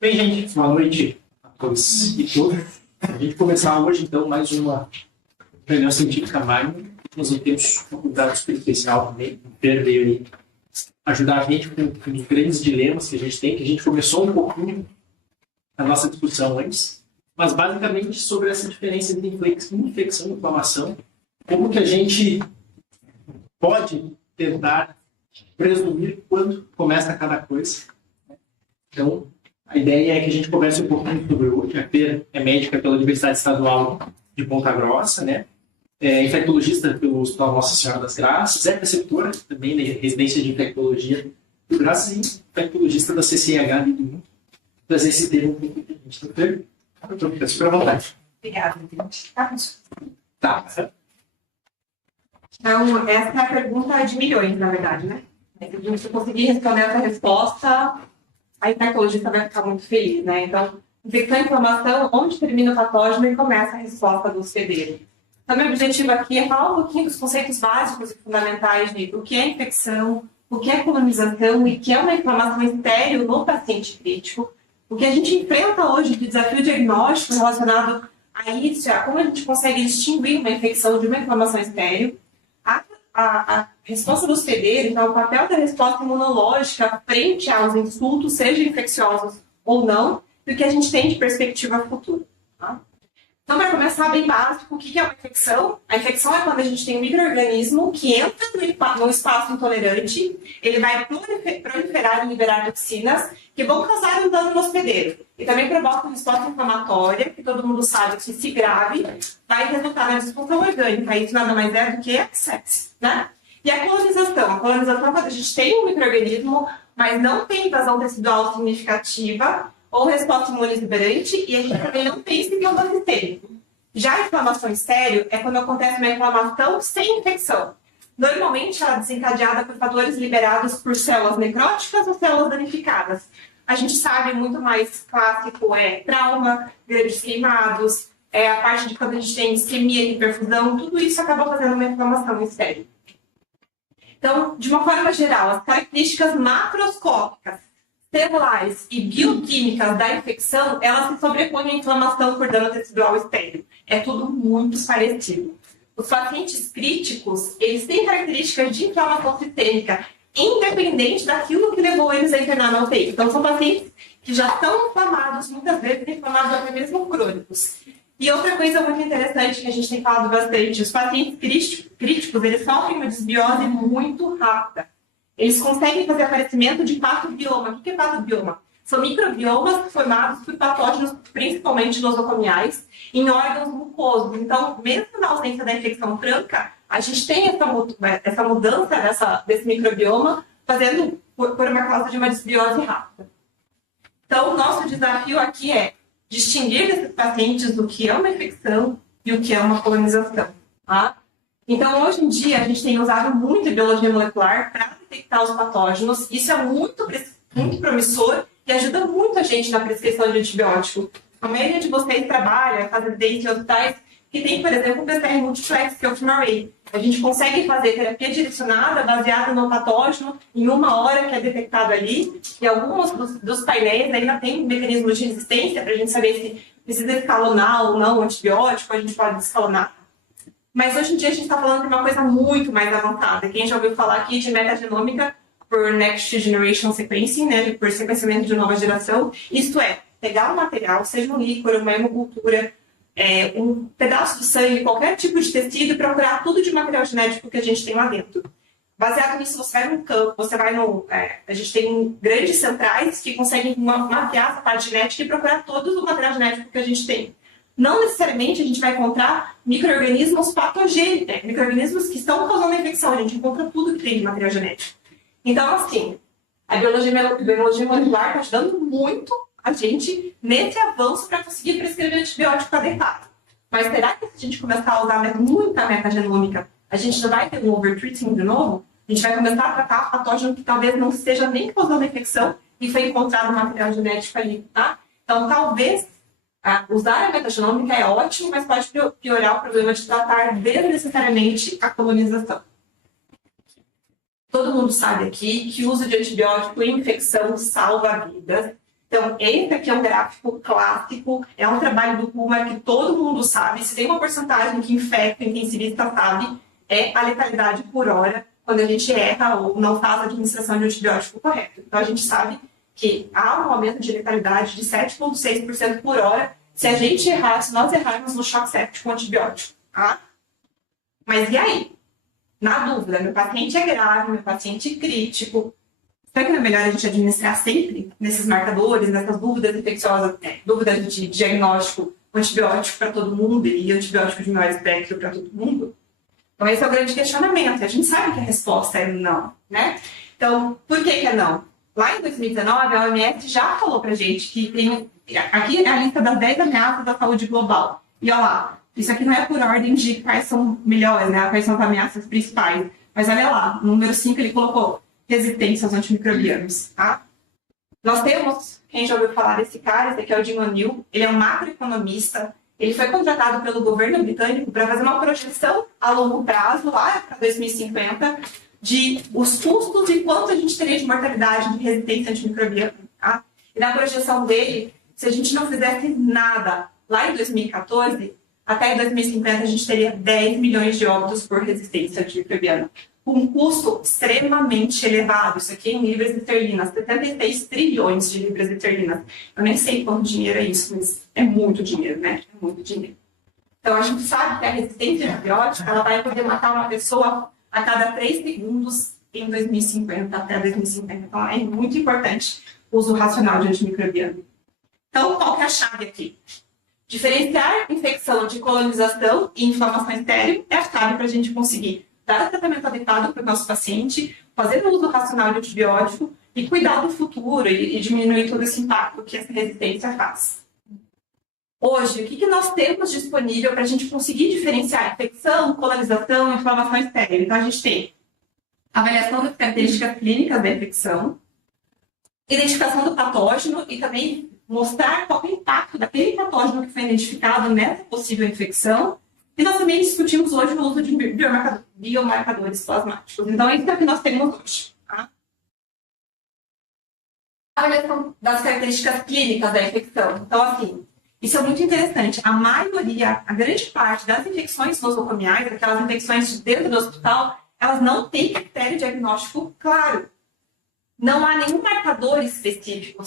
Bem, gente, boa noite a todos e todas. A gente começar hoje, então, mais uma reunião científica Magno. Nós temos um convidado super especial também, o Pedro veio aí ajudar a gente com os grandes dilemas que a gente tem, que a gente começou um pouquinho a nossa discussão antes, mas basicamente sobre essa diferença entre infecção e inflamação, como que a gente pode tentar presumir quando começa cada coisa. Então, a ideia é que a gente converse um pouquinho sobre hoje. A Fer é médica pela Universidade Estadual de Ponta Grossa, né? É infectologista pelo Hospital Nossa Senhora das Graças, é preceptora também da residência de infectologia do Graças e infectologista da CCIH de Dumont. Trazer esse tema um pouco para a gente. Então, Fer, eu estou super à vontade. Obrigada, gente. Tá. Então, essa é a pergunta de milhões, na verdade, né? Se eu conseguir responder essa resposta, a infectologista vai ficar muito feliz, né? Então, infecção e inflamação, onde termina o patógeno e começa a resposta do hospedeiro. Então, meu objetivo aqui é falar um pouquinho dos conceitos básicos e fundamentais de o que é infecção, o que é colonização e o que é uma inflamação estéril no paciente crítico, o que a gente enfrenta hoje de desafio diagnóstico relacionado a isso, a como a gente consegue distinguir uma infecção de uma inflamação estéril, a resposta do hospedeiro, então o papel da resposta imunológica frente aos insultos, sejam infecciosos ou não, e o que a gente tem de perspectiva futura. Tá? Então, para começar bem básico, o que é uma infecção? A infecção é quando a gente tem um micro-organismo que entra no espaço intolerante, ele vai proliferar e liberar toxinas que vão causar um dano no hospedeiro. E também provoca uma resposta inflamatória, que todo mundo sabe que se grave, vai resultar na disfunção orgânica. Isso nada mais é do que a sepsis, né? E a colonização? A colonização é quando a gente tem um micro-organismo, mas não tem invasão tecidual significativa, ou resposta imunolesperante, e a gente também não tem sintoma sistêmico. Já a inflamação estéril é quando acontece uma inflamação sem infecção. Normalmente ela é desencadeada por fatores liberados por células necróticas ou células danificadas. A gente sabe muito mais clássico é trauma, grandes queimados, a parte de quando a gente tem isquemia e hiperfusão, tudo isso acaba fazendo uma inflamação estéril. Então, de uma forma geral, as características macroscópicas, celulares e bioquímicas da infecção, elas se sobrepõem à inflamação por dano tecidual estéril. É tudo muito parecido. Os pacientes críticos, eles têm características de inflamação sistêmica, independente daquilo que levou eles a internar na UTI. Então, são pacientes que já estão inflamados, muitas vezes inflamados até mesmo crônicos. E outra coisa muito interessante que a gente tem falado bastante, os pacientes críticos, eles sofrem uma desbiose muito rápida. Eles conseguem fazer aparecimento de patobioma. O que é patobioma? São microbiomas formados por patógenos, principalmente nosocomiais, em órgãos mucosos. Então, mesmo na ausência da infecção franca, a gente tem essa mudança desse microbioma, fazendo por uma causa de uma desbiose rápida. Então, o nosso desafio aqui é distinguir desses pacientes o que é uma infecção e o que é uma colonização. Tá? Então, hoje em dia, a gente tem usado muito a biologia molecular para detectar os patógenos. Isso é muito promissor e ajuda muito a gente na prescrição de antibiótico. A maioria de vocês trabalha, faz residência em hospitais que tem, por exemplo, o PCR multiplex, que é o FIMARRAY. A gente consegue fazer terapia direcionada baseada no patógeno em 1 hora que é detectado ali. E alguns dos painéis ainda tem mecanismos de resistência para a gente saber se precisa escalonar ou não o antibiótico, a gente pode escalonar. Mas hoje em dia a gente está falando de uma coisa muito mais avançada. Quem já ouviu falar aqui de metagenômica por Next Generation Sequencing, né, por sequenciamento de nova geração, isto é, pegar um material, seja um líquor, uma hemocultura, um pedaço de sangue, qualquer tipo de tecido e procurar tudo de material genético que a gente tem lá dentro. Baseado nisso, você vai no campo, você vai no... a gente tem grandes centrais que conseguem mapear essa parte genética e procurar todo o material genético que a gente tem. Não necessariamente a gente vai encontrar micro-organismos patogênicos, micro-organismos que estão causando a infecção. A gente encontra tudo que tem de material genético. Então, assim, a biologia molecular está ajudando muito a gente nesse avanço para conseguir prescrever antibiótico adequado. Mas será que se a gente começar a usar muita metagenômica, a gente não vai ter um overtreating de novo? A gente vai começar a tratar patógeno que talvez não esteja nem causando a infecção e foi encontrado material genético ali, tá? Então, talvez usar a metagenômica é ótimo, mas pode piorar o problema de tratar desnecessariamente a colonização. Todo mundo sabe aqui que o uso de antibiótico em infecção salva vidas. Então, esse aqui é um gráfico clássico, é um trabalho do Kumar que todo mundo sabe. Se tem uma porcentagem que infecta, intensivista sabe, é a letalidade por hora, quando a gente erra ou não faz a administração de antibiótico correto. Então, a gente sabe que há um aumento de letalidade de 7,6% por hora se a gente errar, se nós errarmos no choque séptico com antibiótico. Tá? Mas e aí? Na dúvida, meu paciente é grave, meu paciente é crítico. Será que não é melhor a gente administrar sempre nesses marcadores, nessas dúvidas infecciosas, dúvidas de diagnóstico, antibiótico para todo mundo e antibiótico de maior espectro para todo mundo? Então, esse é o grande questionamento. A gente sabe que a resposta é não, né? Então, por que é não? Lá em 2019, a OMS já falou para a gente que tem... Aqui é a lista das 10 ameaças da saúde global. E olha lá, isso aqui não é por ordem de quais são melhores, né? Quais são as ameaças principais. Mas olha lá, no número 5 ele colocou resistência aos antimicrobianos, tá? Nós temos, quem já ouviu falar desse cara, esse aqui é o Jim O'Neill, ele é um macroeconomista, ele foi contratado pelo governo britânico para fazer uma projeção a longo prazo, lá para 2050, de os custos e quanto a gente teria de mortalidade de resistência antimicrobiana, tá? E na projeção dele, se a gente não fizesse nada lá em 2014, até 2050 a gente teria 10 milhões de óbitos por resistência antimicrobiana. Um custo extremamente elevado. Isso aqui em libras esterlinas, 76 trilhões de libras esterlinas. Eu nem sei quanto dinheiro é isso, mas é muito dinheiro, né? É muito dinheiro. Então, a gente sabe que a resistência antibiótica ela vai poder matar uma pessoa a cada 3 segundos em 2050, até 2050. Então, é muito importante o uso racional de antimicrobiano. Então, qual que é a chave aqui? Diferenciar infecção de colonização e inflamação estéril é a chave para a gente conseguir dar o tratamento adequado para o nosso paciente, fazer o uso racional de antibiótico e cuidar do futuro e diminuir todo esse impacto que essa resistência faz. Hoje, o que nós temos disponível para a gente conseguir diferenciar infecção, colonização e inflamação estéril? Então, a gente tem avaliação das características clínicas da infecção, identificação do patógeno e também mostrar qual é o impacto daquele patógeno que foi identificado nessa possível infecção. E nós também discutimos hoje o uso de biomarcadores plasmáticos. Então, isso é o que nós temos hoje. Tá? A avaliação das características clínicas da infecção. Então, assim, isso é muito interessante. A maioria, a grande parte das infecções nosocomiais, aquelas infecções dentro do hospital, elas não têm critério diagnóstico claro. Não há nenhum marcador específico.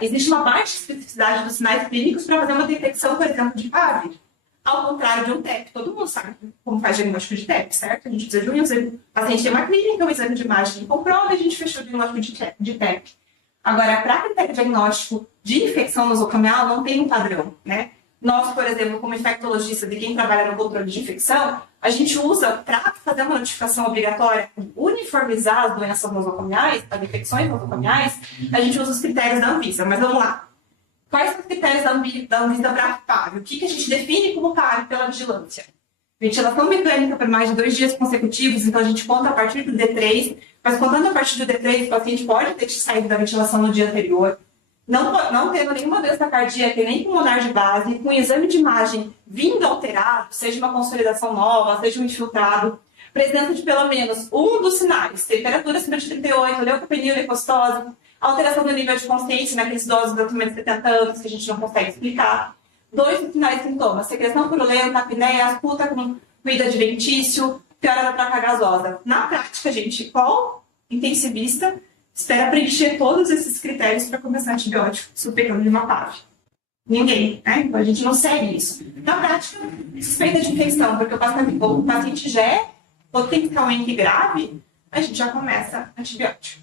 Existe uma baixa especificidade dos sinais clínicos para fazer uma detecção, por exemplo, de PAV. Ao contrário de um TEP. Todo mundo sabe como faz diagnóstico de TEP, certo? A gente precisa de um exame. O paciente tem uma clínica, um exame de imagem que comprova e a gente fechou o diagnóstico de TEP. Agora, para critério diagnóstico de infecção nosocomial, não tem um padrão, né? Nós, por exemplo, como infectologista de quem trabalha no controle de infecção, a gente usa, para fazer uma notificação obrigatória, uniformizar as doenças nosocomiais, as infecções nosocomiais, a gente usa os critérios da Anvisa. Mas vamos lá. Quais são os critérios da Anvisa para PAV? O que a gente define como PAV pela vigilância? Ventilação mecânica por mais de 2 dias consecutivos, então a gente conta a partir do D3, mas contando a partir do D3, o paciente pode ter saído da ventilação no dia anterior. Não tendo nenhuma doença cardíaca nem pulmonar de base, com exame de imagem vindo alterado, seja uma consolidação nova, seja um infiltrado, presença de pelo menos um dos sinais, temperatura acima de 38, leucopenia, leucocitose, alteração do nível de consciência naqueles idosos acima de 70 anos que a gente não consegue explicar. 2 dos sinais e sintomas, secreção purulenta, apneia, ascuta com ruído adventício, piora da placa gasosa. Na prática, gente, qual intensivista espera preencher todos esses critérios para começar antibiótico suspeitando de uma PAV? Ninguém, né? Então a gente não segue isso. Na prática, suspeita de infecção, porque o paciente já é potencialmente grave, a gente já começa antibiótico.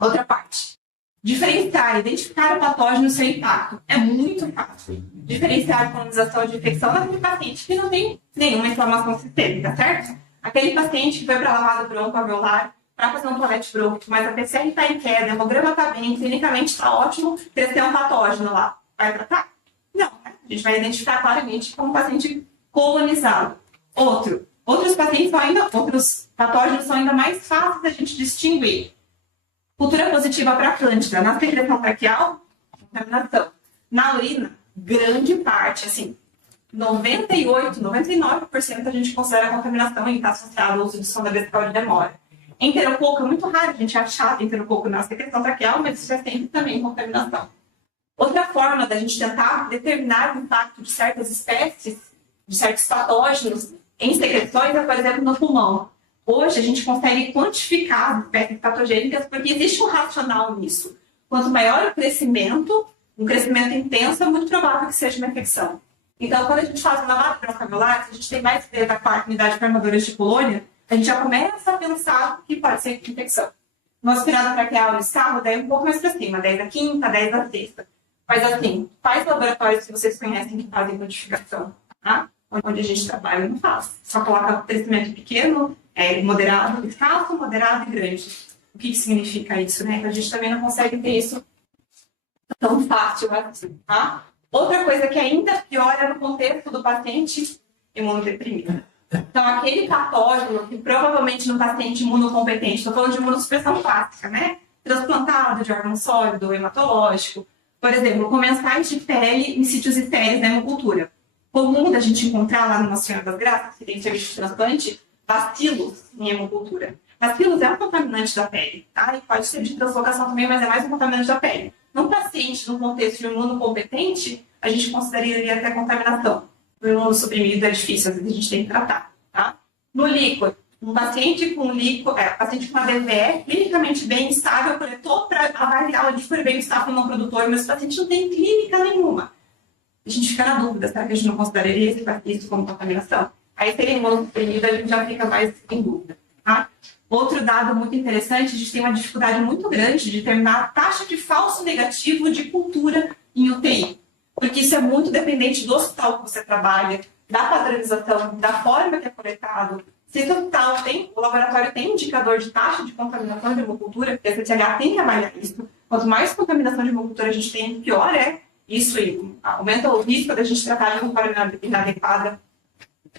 Outra parte. Diferenciar, identificar o patógeno e seu impacto. É muito fácil. Diferenciar a colonização de infecção daquele paciente que não tem nenhuma inflamação sistêmica, certo? Aquele paciente que foi para lavado broncoalveolar para fazer um toalete bronco, mas a PCR está em queda, o hemograma está bem, clinicamente está ótimo, cresceu um patógeno lá. Vai tratar? Não, né? A gente vai identificar claramente como um paciente colonizado. Outros pacientes outros patógenos são ainda mais fáceis da gente distinguir. Cultura positiva para cândida, na secreção traqueal, contaminação. Na urina, grande parte, assim, 98%, 99% a gente considera contaminação e está associado ao uso de sonda vesical de demora. Enterococo é muito raro a gente achar enterococo na secreção traqueal, mas isso é sempre também contaminação. Outra forma da gente tentar determinar o impacto de certas espécies, de certos patógenos em secreções, é, por exemplo, no pulmão. Hoje a gente consegue quantificar as espécies patogênicas porque existe um racional nisso. Quanto maior o crescimento, um crescimento intenso, é muito provável que seja uma infecção. Então, quando a gente faz uma lavada bronquial, a gente tem mais da quarta unidade formadora de colônia, a gente já começa a pensar que pode ser infecção. No aspirado traqueal e no escarro, daí um pouco mais para cima, 10 da quinta, 10 da sexta. Mas assim, quais laboratórios que vocês conhecem que fazem quantificação? Tá? Onde a gente trabalha, não faz. Só coloca crescimento pequeno, moderado, escasso, moderado e grande. O que significa isso, né? Então, a gente também não consegue ter isso tão fácil assim, tá? Outra coisa que ainda pior é no contexto do paciente imunodeprimido. Então, aquele patógeno que provavelmente no paciente imunocompetente, estou falando de imunossupressão clássica, né? Transplantado de órgão sólido, hematológico, por exemplo, comensais de pele em sítios estéreis da hemocultura. Comum da gente encontrar lá no Nossa Senhora das Graças, que tem serviço de transplante, bacilos em hemocultura. Bacilos é um contaminante da pele, tá? E pode ser de translocação também, mas é mais um contaminante da pele. Num paciente, num contexto de imunocompetente, a gente consideraria até contaminação. No imunossuprimido é difícil, às vezes a gente tem que tratar, tá? No líquido, um paciente com paciente com uma DVE clinicamente bem estável, coletou para avaliar onde foi bem o estado não produtor, mas o paciente não tem clínica nenhuma. A gente fica na dúvida, será que a gente não consideraria isso como contaminação? Aí, se ele é imunossuprimido, a gente já fica mais em dúvida, tá? Outro dado muito interessante, a gente tem uma dificuldade muito grande de determinar a taxa de falso negativo de cultura em UTI. Porque isso é muito dependente do hospital que você trabalha, da padronização, da forma que é coletado. Se esse hospital o laboratório tem indicador de taxa de contaminação de hemocultura, porque a CTH tem que avaliar isso. Quanto mais contaminação de hemocultura a gente tem, pior é isso e aumenta o risco da gente tratar de uma forma inadequada.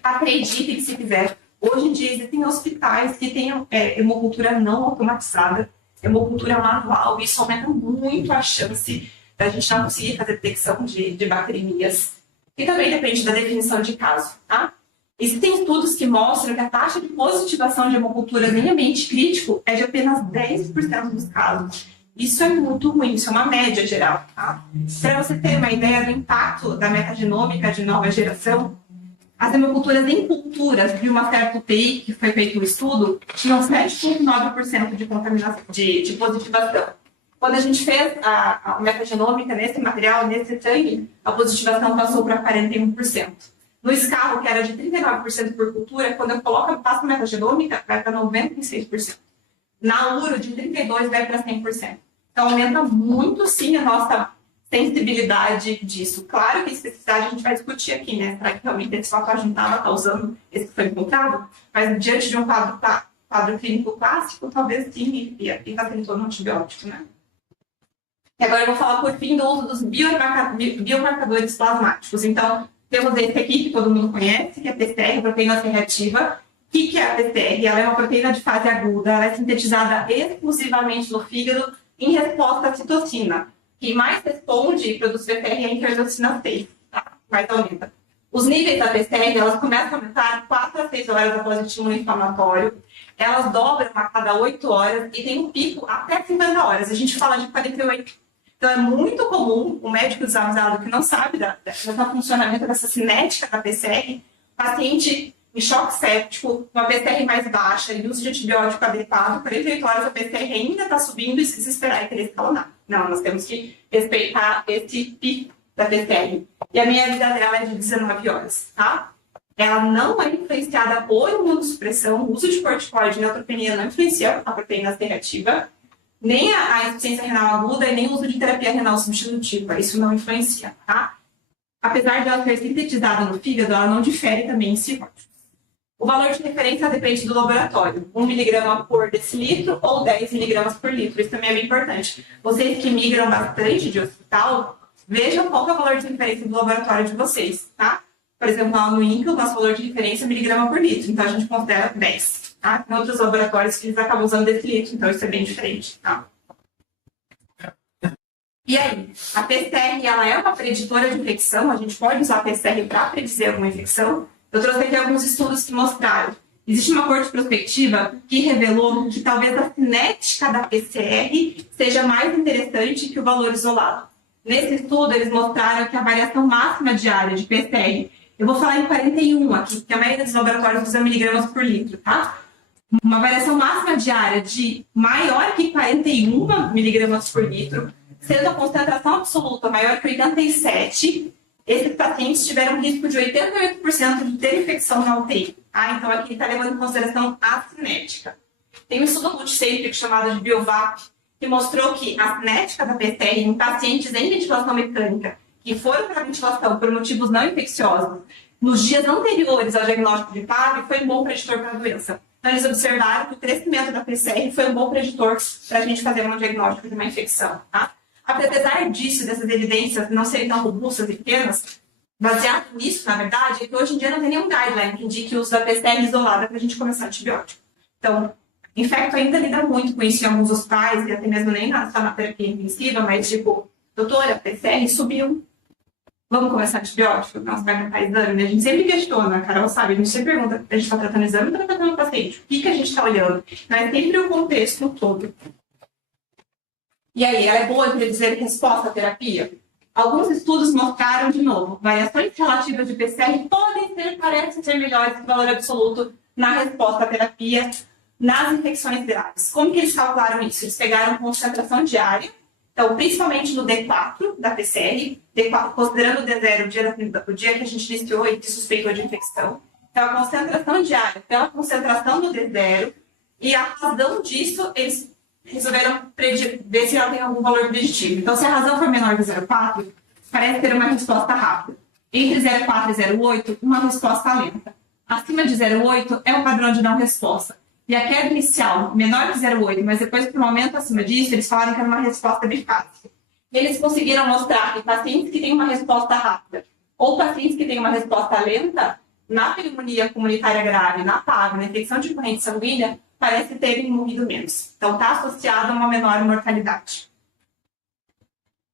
Acredite que se quiser. Hoje em dia existem hospitais que têm hemocultura não automatizada, hemocultura manual, e isso aumenta muito a chance da gente não conseguir fazer detecção de bacteremias. E também depende da definição de caso, tá? Existem estudos que mostram que a taxa de positivação de hemoculturas em ambiente crítico é de apenas 10% dos casos. Isso é muito ruim, isso é uma média geral, tá? Para você ter uma ideia do impacto da metagenômica de nova geração, as hemoculturas em culturas de uma certa UTI, que foi feito um estudo, tinham 7,9% de contaminação, de positivação. Quando a gente fez a metagenômica nesse material, nesse sangue, a positivação passou para 41%. No escarro, que era de 39% por cultura, quando eu passo a metagenômica, vai para 96%. Na uro, de 32% vai para 100%. Então, aumenta muito, sim, a nossa sensibilidade disso. Claro que a especificidade a gente vai discutir aqui, né? Será que realmente esse patógeno estava causando esse que foi encontrado? Mas diante de um quadro clínico clássico, talvez sim, e facilitou no antibiótico, né? E agora eu vou falar, por fim, do uso dos biomarcadores plasmáticos. Então, temos esse aqui que todo mundo conhece, que é a PCR, proteína C reativa. O que é a PCR? Ela é uma proteína de fase aguda, ela é sintetizada exclusivamente no fígado em resposta à citocina. Que mais responde e produz PCR é a interleucina 6, tá? Mais aumenta. Os níveis da PCR, elas começam a aumentar 4 a 6 horas após o estímulo inflamatório. Elas dobram a cada 8 horas e tem um pico até 50 horas. A gente fala de 48. Então, é muito comum o médico desavisado que não sabe desse funcionamento, dessa cinética da PCR, paciente em choque séptico, uma PCR mais baixa e uso de antibiótico adequado, 48 horas a PCR ainda está subindo e se desesperar e querer escalonar. Não, nós temos que respeitar esse pico da PCR. E a minha vida dela é de 19 horas, tá? Ela não é influenciada por imunossupressão, o uso de corticoide e neutropenia não influencia a proteína C reativa, nem a insuficiência renal aguda e nem o uso de terapia renal substitutiva. Isso não influencia, tá? Apesar de ela ser sintetizada no fígado, ela não difere também em cirróticos. O valor de referência depende do laboratório. 1 mg por decilitro ou 10 mg por litro. Isso também é bem importante. Vocês que migram bastante de hospital, vejam qual é o valor de referência do laboratório de vocês, tá? Por exemplo, lá no INCA, o nosso valor de referência é miligrama por litro. Então, a gente considera 10. Tá? Tem outros laboratórios que eles acabam usando decilitro. Então, isso é bem diferente, tá? E aí, a PCR, ela é uma preditora de infecção. A gente pode usar a PCR para predizer alguma infecção. Eu trouxe aqui alguns estudos que mostraram Existe uma corte prospectiva que revelou que talvez a cinética da PCR seja mais interessante que o valor isolado. Nesse estudo, eles mostraram que a variação máxima diária de PCR, eu vou falar em 41 aqui, porque a maioria dos laboratórios usa miligramas por litro, tá? Uma variação máxima diária de maior que 41 miligramas por litro, sendo a concentração absoluta maior que 87, esses pacientes tiveram um risco de 88% de ter infecção na UTI. Ah, então aqui está levando em consideração a cinética. Tem um estudo multicêntrico chamado de BioVap, que mostrou que a cinética da PCR em pacientes em ventilação mecânica que foram para a ventilação por motivos não infecciosos nos dias anteriores ao diagnóstico de PAV foi um bom preditor para a doença. Então, eles observaram que o crescimento da PCR foi um bom preditor para a gente fazer um diagnóstico de uma infecção. Tá? Apesar disso, dessas evidências não serem tão robustas e pequenas, baseado nisso, na verdade, é que hoje em dia não tem nenhum guideline que indique o uso da PCR isolada para a gente começar antibiótico. Então, infecto ainda lida muito com isso em alguns hospitais, e até mesmo nem só na terapia intensiva, mas tipo, doutora, a PCR subiu. Vamos começar antibiótico? Nossa, vai tentar exame, né? A gente sempre questiona, a Carol sabe, a gente sempre pergunta, a gente está tratando exame ou está tratando o paciente? O que a gente está olhando? Mas sempre o contexto todo. E aí, ela é boa em predizer resposta à terapia? Alguns estudos mostraram, de novo, variações relativas de PCR parecem ser melhores que o valor absoluto na resposta à terapia nas infecções graves. Como que eles calcularam isso? Eles pegaram concentração diária, então, principalmente no D4 da PCR, D4, considerando o D0, o dia que a gente iniciou e que suspeitou de infecção. Então, a concentração diária pela concentração do D0, e a razão disso, eles resolveram ver se ela tem algum valor preditivo. Então, se a razão for menor que 0,4, parece ter uma resposta rápida. Entre 0,4 e 0,8, uma resposta lenta. Acima de 0,8 é um padrão de não resposta. E a queda inicial, menor que 0,8, mas depois que um aumento acima disso, eles falaram que era uma resposta bem fácil. Eles conseguiram mostrar que pacientes que têm uma resposta rápida ou pacientes que têm uma resposta lenta, na pneumonia comunitária grave, na PAV, na infecção de corrente sanguínea, parece terem morrido menos. Então, está associado a uma menor mortalidade.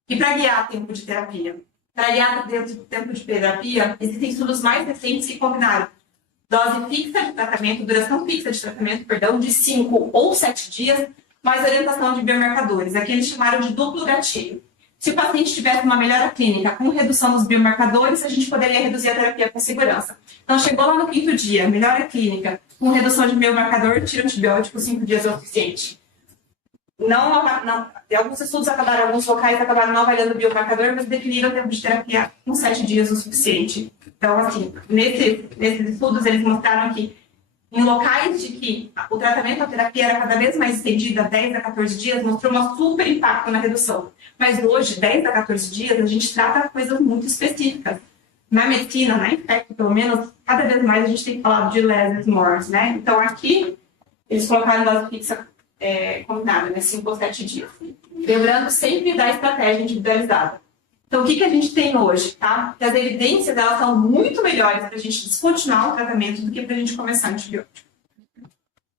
E para guiar tempo de terapia? Para guiar tempo de terapia, existem estudos mais recentes que combinaram dose fixa de tratamento, duração fixa de tratamento, de 5 ou 7 dias, mais orientação de biomarcadores. Aqui eles chamaram de duplo gatilho. Se o paciente tivesse uma melhora clínica com redução dos biomarcadores, a gente poderia reduzir a terapia com segurança. Então, chegou lá no 5º dia, melhora clínica, com redução de biomarcador, tira antibiótico, 5 dias é o suficiente. Alguns estudos alguns locais acabaram não avaliando o biomarcador, mas definiram o tempo de terapia com 7 dias o suficiente. Então, assim, nesses estudos, eles mostraram que em locais de que o tratamento, a terapia era cada vez mais estendida, 10 a 14 dias, mostrou um super impacto na redução. Mas hoje, 10 a 14 dias, a gente trata coisas muito específicas. Na medicina, na infecto, pelo menos, cada vez mais a gente tem falado de less is more, né? Então, aqui, eles colocaram dose fixa combinada, né? 5 ou 7 dias. Lembrando sempre da estratégia individualizada. Então, o que a gente tem hoje, tá? Que as evidências, elas são muito melhores para a gente descontinuar o tratamento do que para a gente começar antibiótico.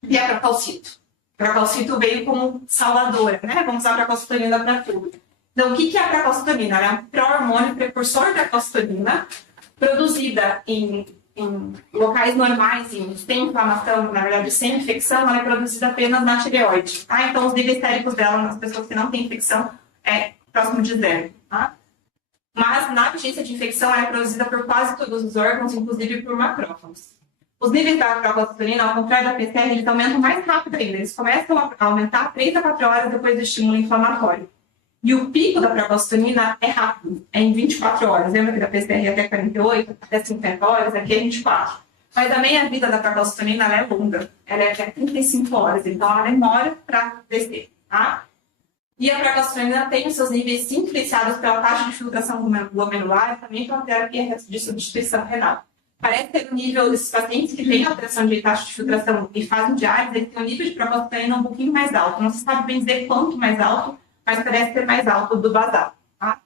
E a procalcito. A procalcito veio como salvadora, né? Vamos usar a procalcitonina para tudo. Então, o que é a procalcitonina? Ela é um pró-hormônio precursor da calcitonina, produzida em locais normais, sem inflamação, na verdade, sem infecção, ela é produzida apenas na tireoide. Tá? Então, os níveis séricos dela, nas pessoas que não têm infecção, é próximo de 0. Tá? Mas, na vigência de infecção, ela é produzida por quase todos os órgãos, inclusive por macrófagos. Os níveis da procalcitonina, ao contrário da PCR, eles aumentam mais rápido ainda. Eles começam a aumentar 3 a 4 horas depois do estímulo inflamatório. E o pico da procalcitonina é rápido, é em 24 horas. Lembra que da PCR é até 48, até 50 horas, aqui é 24. Mas a meia-vida da procalcitonina ela é longa, ela é até 35 horas, então ela demora para descer, tá? E a procalcitonina tem os seus níveis influenciados pela taxa de filtração glomerular e também pela terapia de substituição renal. Parece ter um nível desses pacientes que têm alteração de taxa de filtração e fazem diálise, eles têm um nível de procalcitonina um pouquinho mais alto. Não se sabe bem dizer quanto mais alto, mas parece ser mais alto do basal. Tá?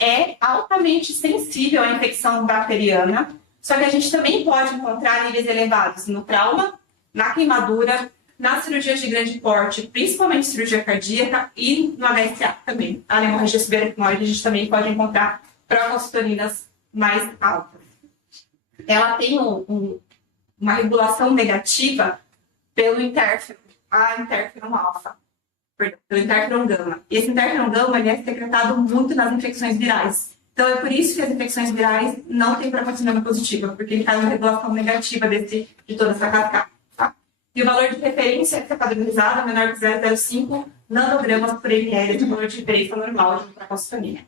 É altamente sensível à infecção bacteriana, só que a gente também pode encontrar níveis elevados no trauma, na queimadura, nas cirurgias de grande porte, principalmente cirurgia cardíaca e no HSA também. A hemorragia subaracnoide a gente também pode encontrar procalcitoninas mais altas. Ela tem um uma regulação negativa pelo interferon, a interferon alfa, perdão, pelo interferon gama. E esse interferon gama ele é secretado muito nas infecções virais. Então é por isso que as infecções virais não têm propacinoma positiva, porque ele faz uma regulação negativa de toda essa cascata. Tá? E o valor de referência é padronizado menor que 0,05 nanogramas por ml de valor de referência normal de procalcitonina.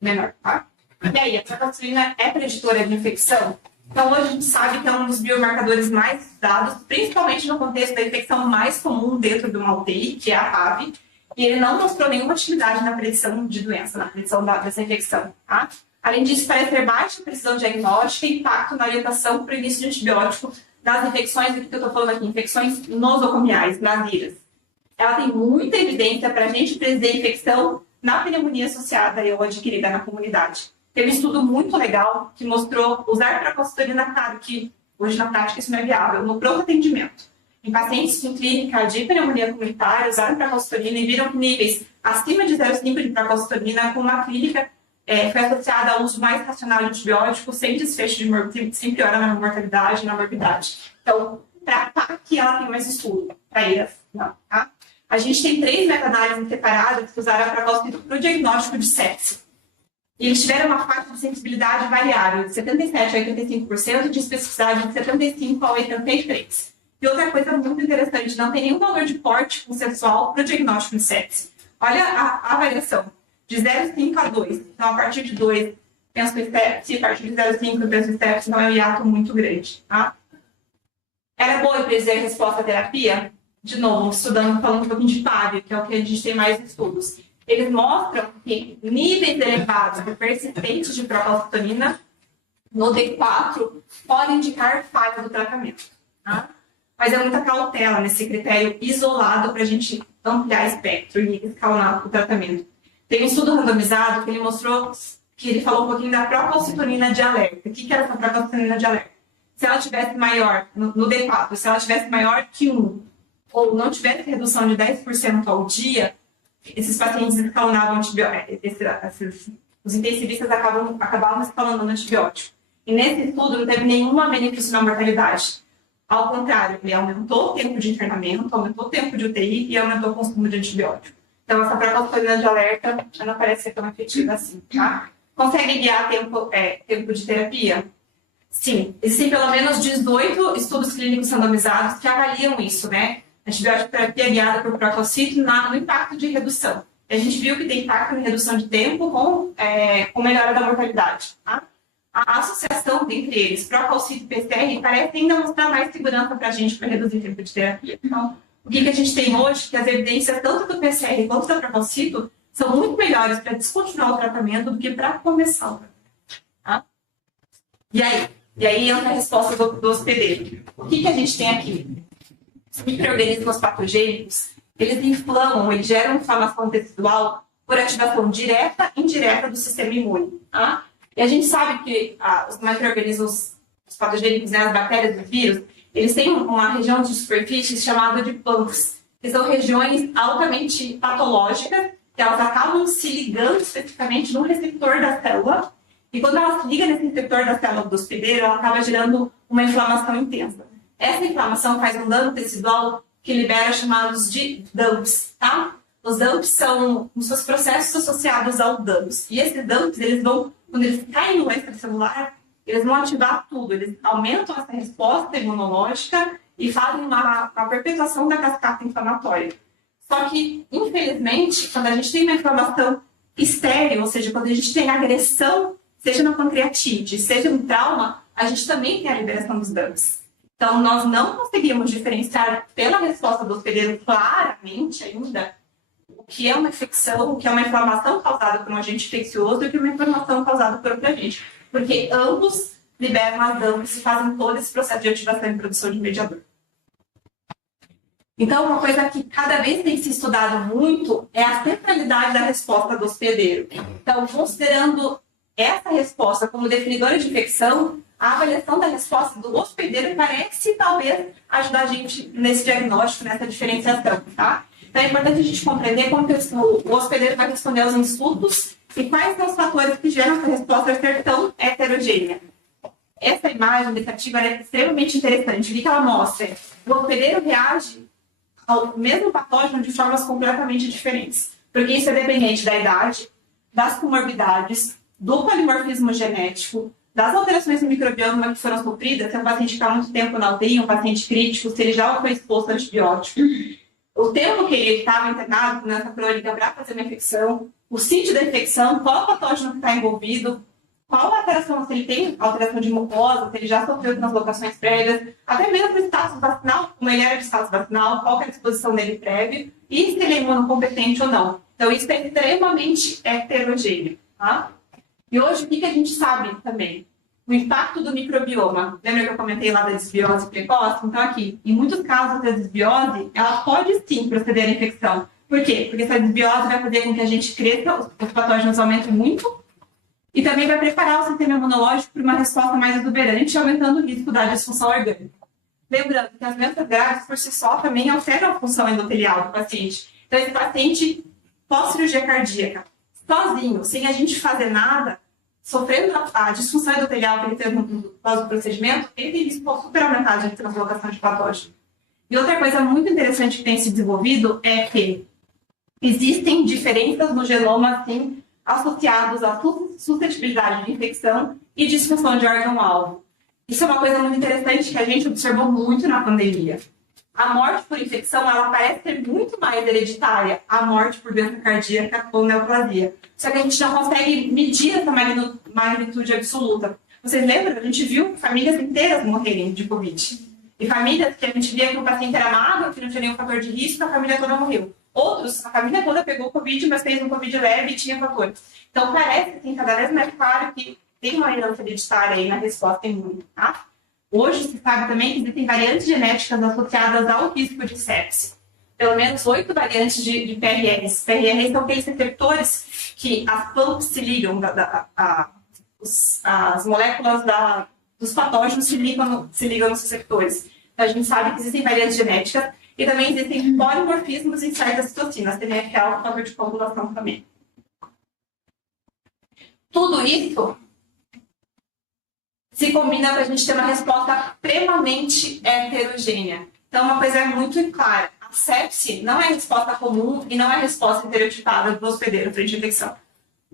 Menor, tá? E aí, a procalcitonina é preditora de infecção? Então, hoje a gente sabe que é um dos biomarcadores mais estudados, principalmente no contexto da infecção mais comum dentro de uma UTI, que é a PAV, e ele não mostrou nenhuma atividade na predição de doença, na predição dessa infecção. Tá? Além disso, parece ter baixa precisão diagnóstica e impacto na orientação para o início de antibiótico das infecções, do que eu estou falando aqui, infecções nosocomiais, nas viras. Ela tem muita evidência para a gente predizer infecção na pneumonia associada ou adquirida na comunidade. Teve um estudo muito legal que mostrou usar procalcitonina, claro que hoje na prática isso não é viável, no pronto atendimento. Em pacientes com clínica de pneumonia comunitária, usaram procalcitonina e viram que níveis acima de 0,5 de procalcitonina com uma clínica foi associada ao uso mais racional de antibióticos, sem desfecho de morbidade, sem piora na mortalidade e na morbidade. Então, para que ela tem mais estudo, para eles, não, tá? A gente tem 3 meta-análises separadas que usaram a procalcitonina para o diagnóstico de sepse. E eles tiveram uma faixa de sensibilidade variável de 77% a 85% e de especificidade de 75% a 83%. E outra coisa muito interessante, não tem nenhum valor de porte consensual para o diagnóstico de sepse. Olha a variação, de 0,5 a 2. Então, a partir de 2, penso em sepse, a partir de 0,5 eu penso em sepse, então é um hiato muito grande. Tá? Era bom eu predizer a resposta à terapia? De novo, falando um pouquinho de PAV, que é o que a gente tem mais estudos. Eles mostram que níveis elevados de persistentes de procalcitonina no D4 podem indicar falha do tratamento. Tá? Mas é muita cautela nesse critério isolado para a gente ampliar espectro e escalonar o tratamento. Tem um estudo randomizado que ele mostrou, que ele falou um pouquinho da procalcitonina de alerta. O que era essa procalcitonina de alerta? Se ela tivesse maior, no D4, se ela tivesse maior que 1, ou não tivesse redução de 10% ao dia, esses pacientes escalonavam antibióticos. Os intensivistas acabavam escalonando antibiótico. E nesse estudo não teve nenhuma benefício na mortalidade. Ao contrário, ele aumentou o tempo de internamento, aumentou o tempo de UTI e aumentou o consumo de antibiótico. Então, essa procalcitonina de alerta já não parece ser tão efetiva assim. Tá? Consegue guiar tempo de terapia? Sim. Existem pelo menos 18 estudos clínicos randomizados que avaliam isso, né? Antibiótico terapia guiada por procalcito no impacto de redução. A gente viu que tem impacto em redução de tempo com melhora da mortalidade. Tá? A associação entre eles, procalcito e PCR, parece ainda mostrar mais segurança para a gente para reduzir o tempo de terapia. Então, o que a gente tem hoje, que as evidências tanto do PCR quanto da procalcito são muito melhores para descontinuar o tratamento do que para começar o tratamento. Tá? E aí entra a resposta do hospedeiro. O que a gente tem aqui? Os micro-organismos patogênicos, eles inflamam, eles geram inflamação tecidual por ativação direta e indireta do sistema imune. Tá? E a gente sabe que os micro-organismos patogênicos, né, as bactérias, os vírus, eles têm uma região de superfície chamada de PANCs, que são regiões altamente patológicas, que elas acabam se ligando especificamente no receptor da célula, e quando ela se liga nesse receptor da célula do hospedeiro, ela acaba gerando uma inflamação intensa. Essa inflamação faz um dano tecidual que libera chamados de dumps, tá? Os dumps são os seus processos associados ao dumps. E esses dumps, eles vão, quando eles caem no extracelular, eles vão ativar tudo. Eles aumentam essa resposta imunológica e fazem uma perpetuação da cascata inflamatória. Só que, infelizmente, quando a gente tem uma inflamação estéril, ou seja, quando a gente tem agressão, seja na pancreatite, seja no trauma, a gente também tem a liberação dos dumps. Então, nós não conseguimos diferenciar pela resposta do hospedeiro claramente ainda o que é uma infecção, o que é uma inflamação causada por um agente infeccioso e o que é uma inflamação causada por outro agente. Porque ambos liberam as dumps e fazem todo esse processo de ativação e produção de mediador. Então, uma coisa que cada vez tem se estudado muito é a centralidade da resposta do hospedeiro. Então, considerando essa resposta como definidora de infecção, a avaliação da resposta do hospedeiro parece, talvez, ajudar a gente nesse diagnóstico, nessa diferenciação, tá? Então, é importante a gente compreender como que o hospedeiro vai responder aos estudos e quais são os fatores que geram essa resposta ser tão heterogênea. essa imagem descritiva é extremamente interessante. O que ela mostra? O hospedeiro reage ao mesmo patógeno de formas completamente diferentes. Porque isso é dependente da idade, das comorbidades, do polimorfismo genético, das alterações no microbioma que foram sofridas, se o paciente ficar muito tempo na UTI, um paciente crítico, se ele já foi exposto a antibiótico, o tempo que ele estava internado nessa crônica para fazer uma infecção, o sítio da infecção, qual patógeno que está envolvido, qual a alteração, se ele tem alteração de mucosa, se ele já sofreu translocações prévias, até mesmo o status vacinal, como ele era de status vacinal, qual que é a disposição dele prévio, e se ele é imunocompetente ou não. Então, isso é extremamente heterogêneo. Tá? E hoje, o que a gente sabe também? O impacto do microbioma. Lembra que eu comentei lá da desbiose precoce? Então, aqui, em muitos casos, a desbiose, ela pode sim proceder à infecção. Por quê? Porque essa desbiose vai fazer com que a gente cresça, os patógenos aumentem muito, e também vai preparar o sistema imunológico para uma resposta mais exuberante, aumentando o risco da disfunção orgânica. Lembrando que as doenças graves, por si só, também alteram a função endotelial do paciente. Então, esse paciente, pós-cirurgia cardíaca, sozinho, sem a gente fazer nada, sofrendo a disfunção endotelial que ele teve no pós-procedimento, ele tem risco super aumentado de translocação de patógeno. E outra coisa muito interessante que tem se desenvolvido é que existem diferenças no genoma, assim, associados à suscetibilidade de infecção e disfunção de órgão-alvo. Isso é uma coisa muito interessante que a gente observou muito na pandemia. A morte por infecção, ela parece ser muito mais hereditária, a morte por doença cardíaca ou neoplasia. Só que a gente não consegue medir essa magnitude absoluta. Vocês lembram? A gente viu famílias inteiras morrerem de Covid. E famílias que a gente via que o paciente era magro, que não tinha nenhum fator de risco, a família toda morreu. Outros, a família toda pegou Covid, mas fez um Covid leve e tinha fator. Então, parece, assim, cada vez mais claro que tem uma herança hereditária aí na resposta imune, tá? Hoje se sabe também que existem variantes genéticas associadas ao risco de sepse. Pelo menos 8 variantes de PRRs. PRRs são aqueles receptores que as pumps se ligam, as moléculas dos patógenos se ligam nos receptores. Então, a gente sabe que existem variantes genéticas e também existem polimorfismos em certas citocinas, TNF-alfa, fator de coagulação também. Tudo isso se combina para a gente ter uma resposta extremamente heterogênea. Então, uma coisa é muito clara. A sepse não é resposta comum e não é resposta estereotipada do hospedeiro frente à infecção.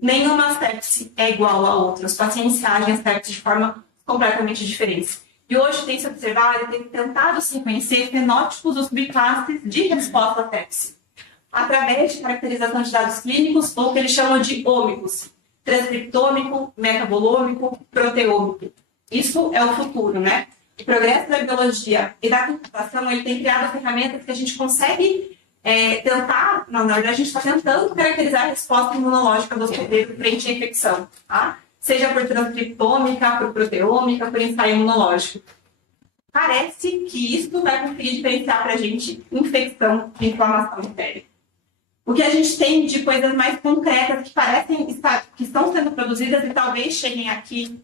Nenhuma sepse é igual a outra. Os pacientes reagem à sepse de forma completamente diferente. E hoje tem se observado e tem tentado se conhecer fenótipos ou subclasses de resposta à sepse, através de caracterização de dados clínicos ou que eles chamam de ômicos, transcriptômico, metabolômico, proteômico. Isso é o futuro, né? O progresso da biologia e da computação, ele tem criado ferramentas que a gente consegue tentar, na verdade, a gente está tentando caracterizar a resposta imunológica do hospedeiro frente à infecção, tá? Seja por transcriptômica, por proteômica, por ensaio imunológico. Parece que isso vai conseguir diferenciar para a gente infecção e inflamação bactérica. O que a gente tem de coisas mais concretas que parecem estar, que estão sendo produzidas e talvez cheguem aqui,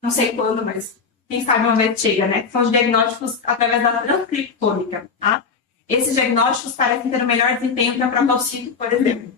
não sei quando, mas quem sabe uma vez chega, né? São os diagnósticos através da transcriptômica, tá? Esses diagnósticos parecem ter o melhor desempenho para a procalcito, por exemplo.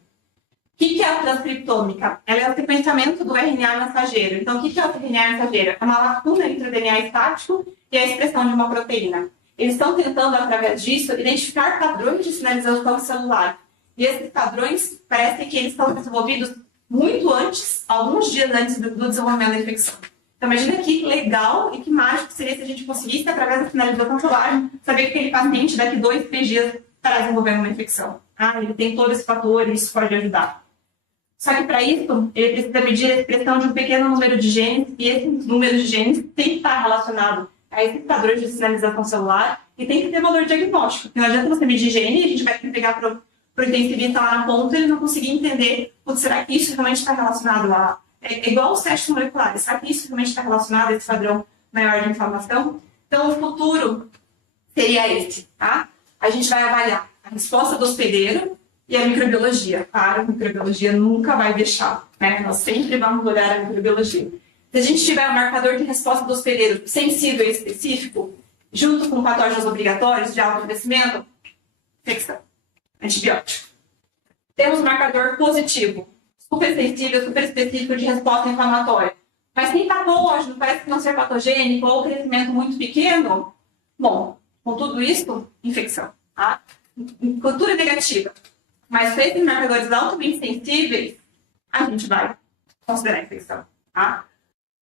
O que é a transcriptômica? Ela é o sequenciamento do RNA mensageiro. Então, o que é o RNA mensageiro? É uma lacuna entre o DNA estático e a expressão de uma proteína. Eles estão tentando, através disso, identificar padrões de sinalização celular. E esses padrões, parece que eles estão desenvolvidos muito antes, alguns dias antes do desenvolvimento da infecção. Então, imagina que legal e que mágico seria se a gente conseguisse, através da sinalização celular, saber que aquele paciente, daqui 2, 3 dias, estará desenvolvendo uma infecção. Ele tem todo esse fator e isso pode ajudar. Só que, para isso, ele precisa medir a expressão de um pequeno número de genes, e esse número de genes tem que estar relacionado a esses padrões de sinalização celular e tem que ter valor diagnóstico. Não adianta você medir gene e a gente vai ter que pegar para o intensivista lá na ponta e ele não conseguir entender, será que isso realmente está relacionado a... É igual os testes moleculares, será que isso realmente está relacionado a esse padrão maior de inflamação? Então, o futuro seria esse, tá? A gente vai avaliar a resposta do hospedeiro e a microbiologia. Claro, a microbiologia nunca vai deixar, né? Nós sempre vamos olhar a microbiologia. Se a gente tiver um marcador de resposta do hospedeiro sensível e específico, junto com patógenos obrigatórios de alto crescimento, infecção, antibiótico. Temos um marcador positivo, super sensível, super específico de resposta inflamatória. Mas tem patógeno, parece que não ser patogênico, ou crescimento muito pequeno. Bom, com tudo isso, infecção. Tá? Cultura negativa. Mas para esses marcadores altamente sensíveis, a gente vai considerar infecção. Tá?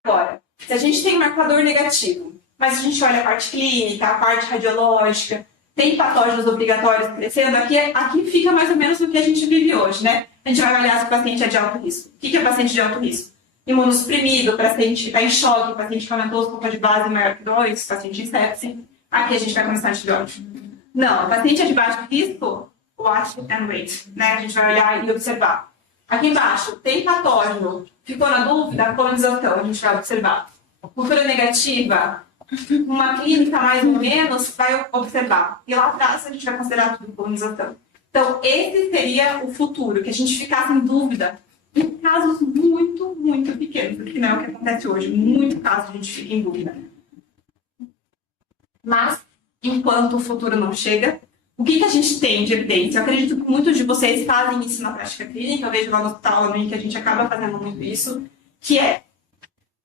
Agora, se a gente tem um marcador negativo, mas a gente olha a parte clínica, a parte radiológica, tem patógenos obrigatórios crescendo, aqui fica mais ou menos o que a gente vive hoje, né? A gente vai avaliar se o paciente é de alto risco. O que é paciente de alto risco? Imunossuprimido, paciente que está em choque, paciente que aumentou o pouco de base maior que 2, paciente em sepse. Aqui a gente vai começar antibiótico. Não, paciente é de baixo risco, watch and wait, né? A gente vai olhar e observar. Aqui embaixo, tem patógeno, ficou na dúvida, colonização, a gente vai observar. Cultura negativa, uma clínica mais ou menos, vai observar. E lá atrás a gente vai considerar tudo colonização. Então, esse seria o futuro, que a gente ficasse em dúvida em casos muito, muito pequenos, que não é o que acontece hoje. Muito caso a gente fica em dúvida. Mas, enquanto o futuro não chega, o que a gente tem de evidência? Eu acredito que muitos de vocês fazem isso na prática clínica, eu vejo lá no hospital que a gente acaba fazendo muito isso, que é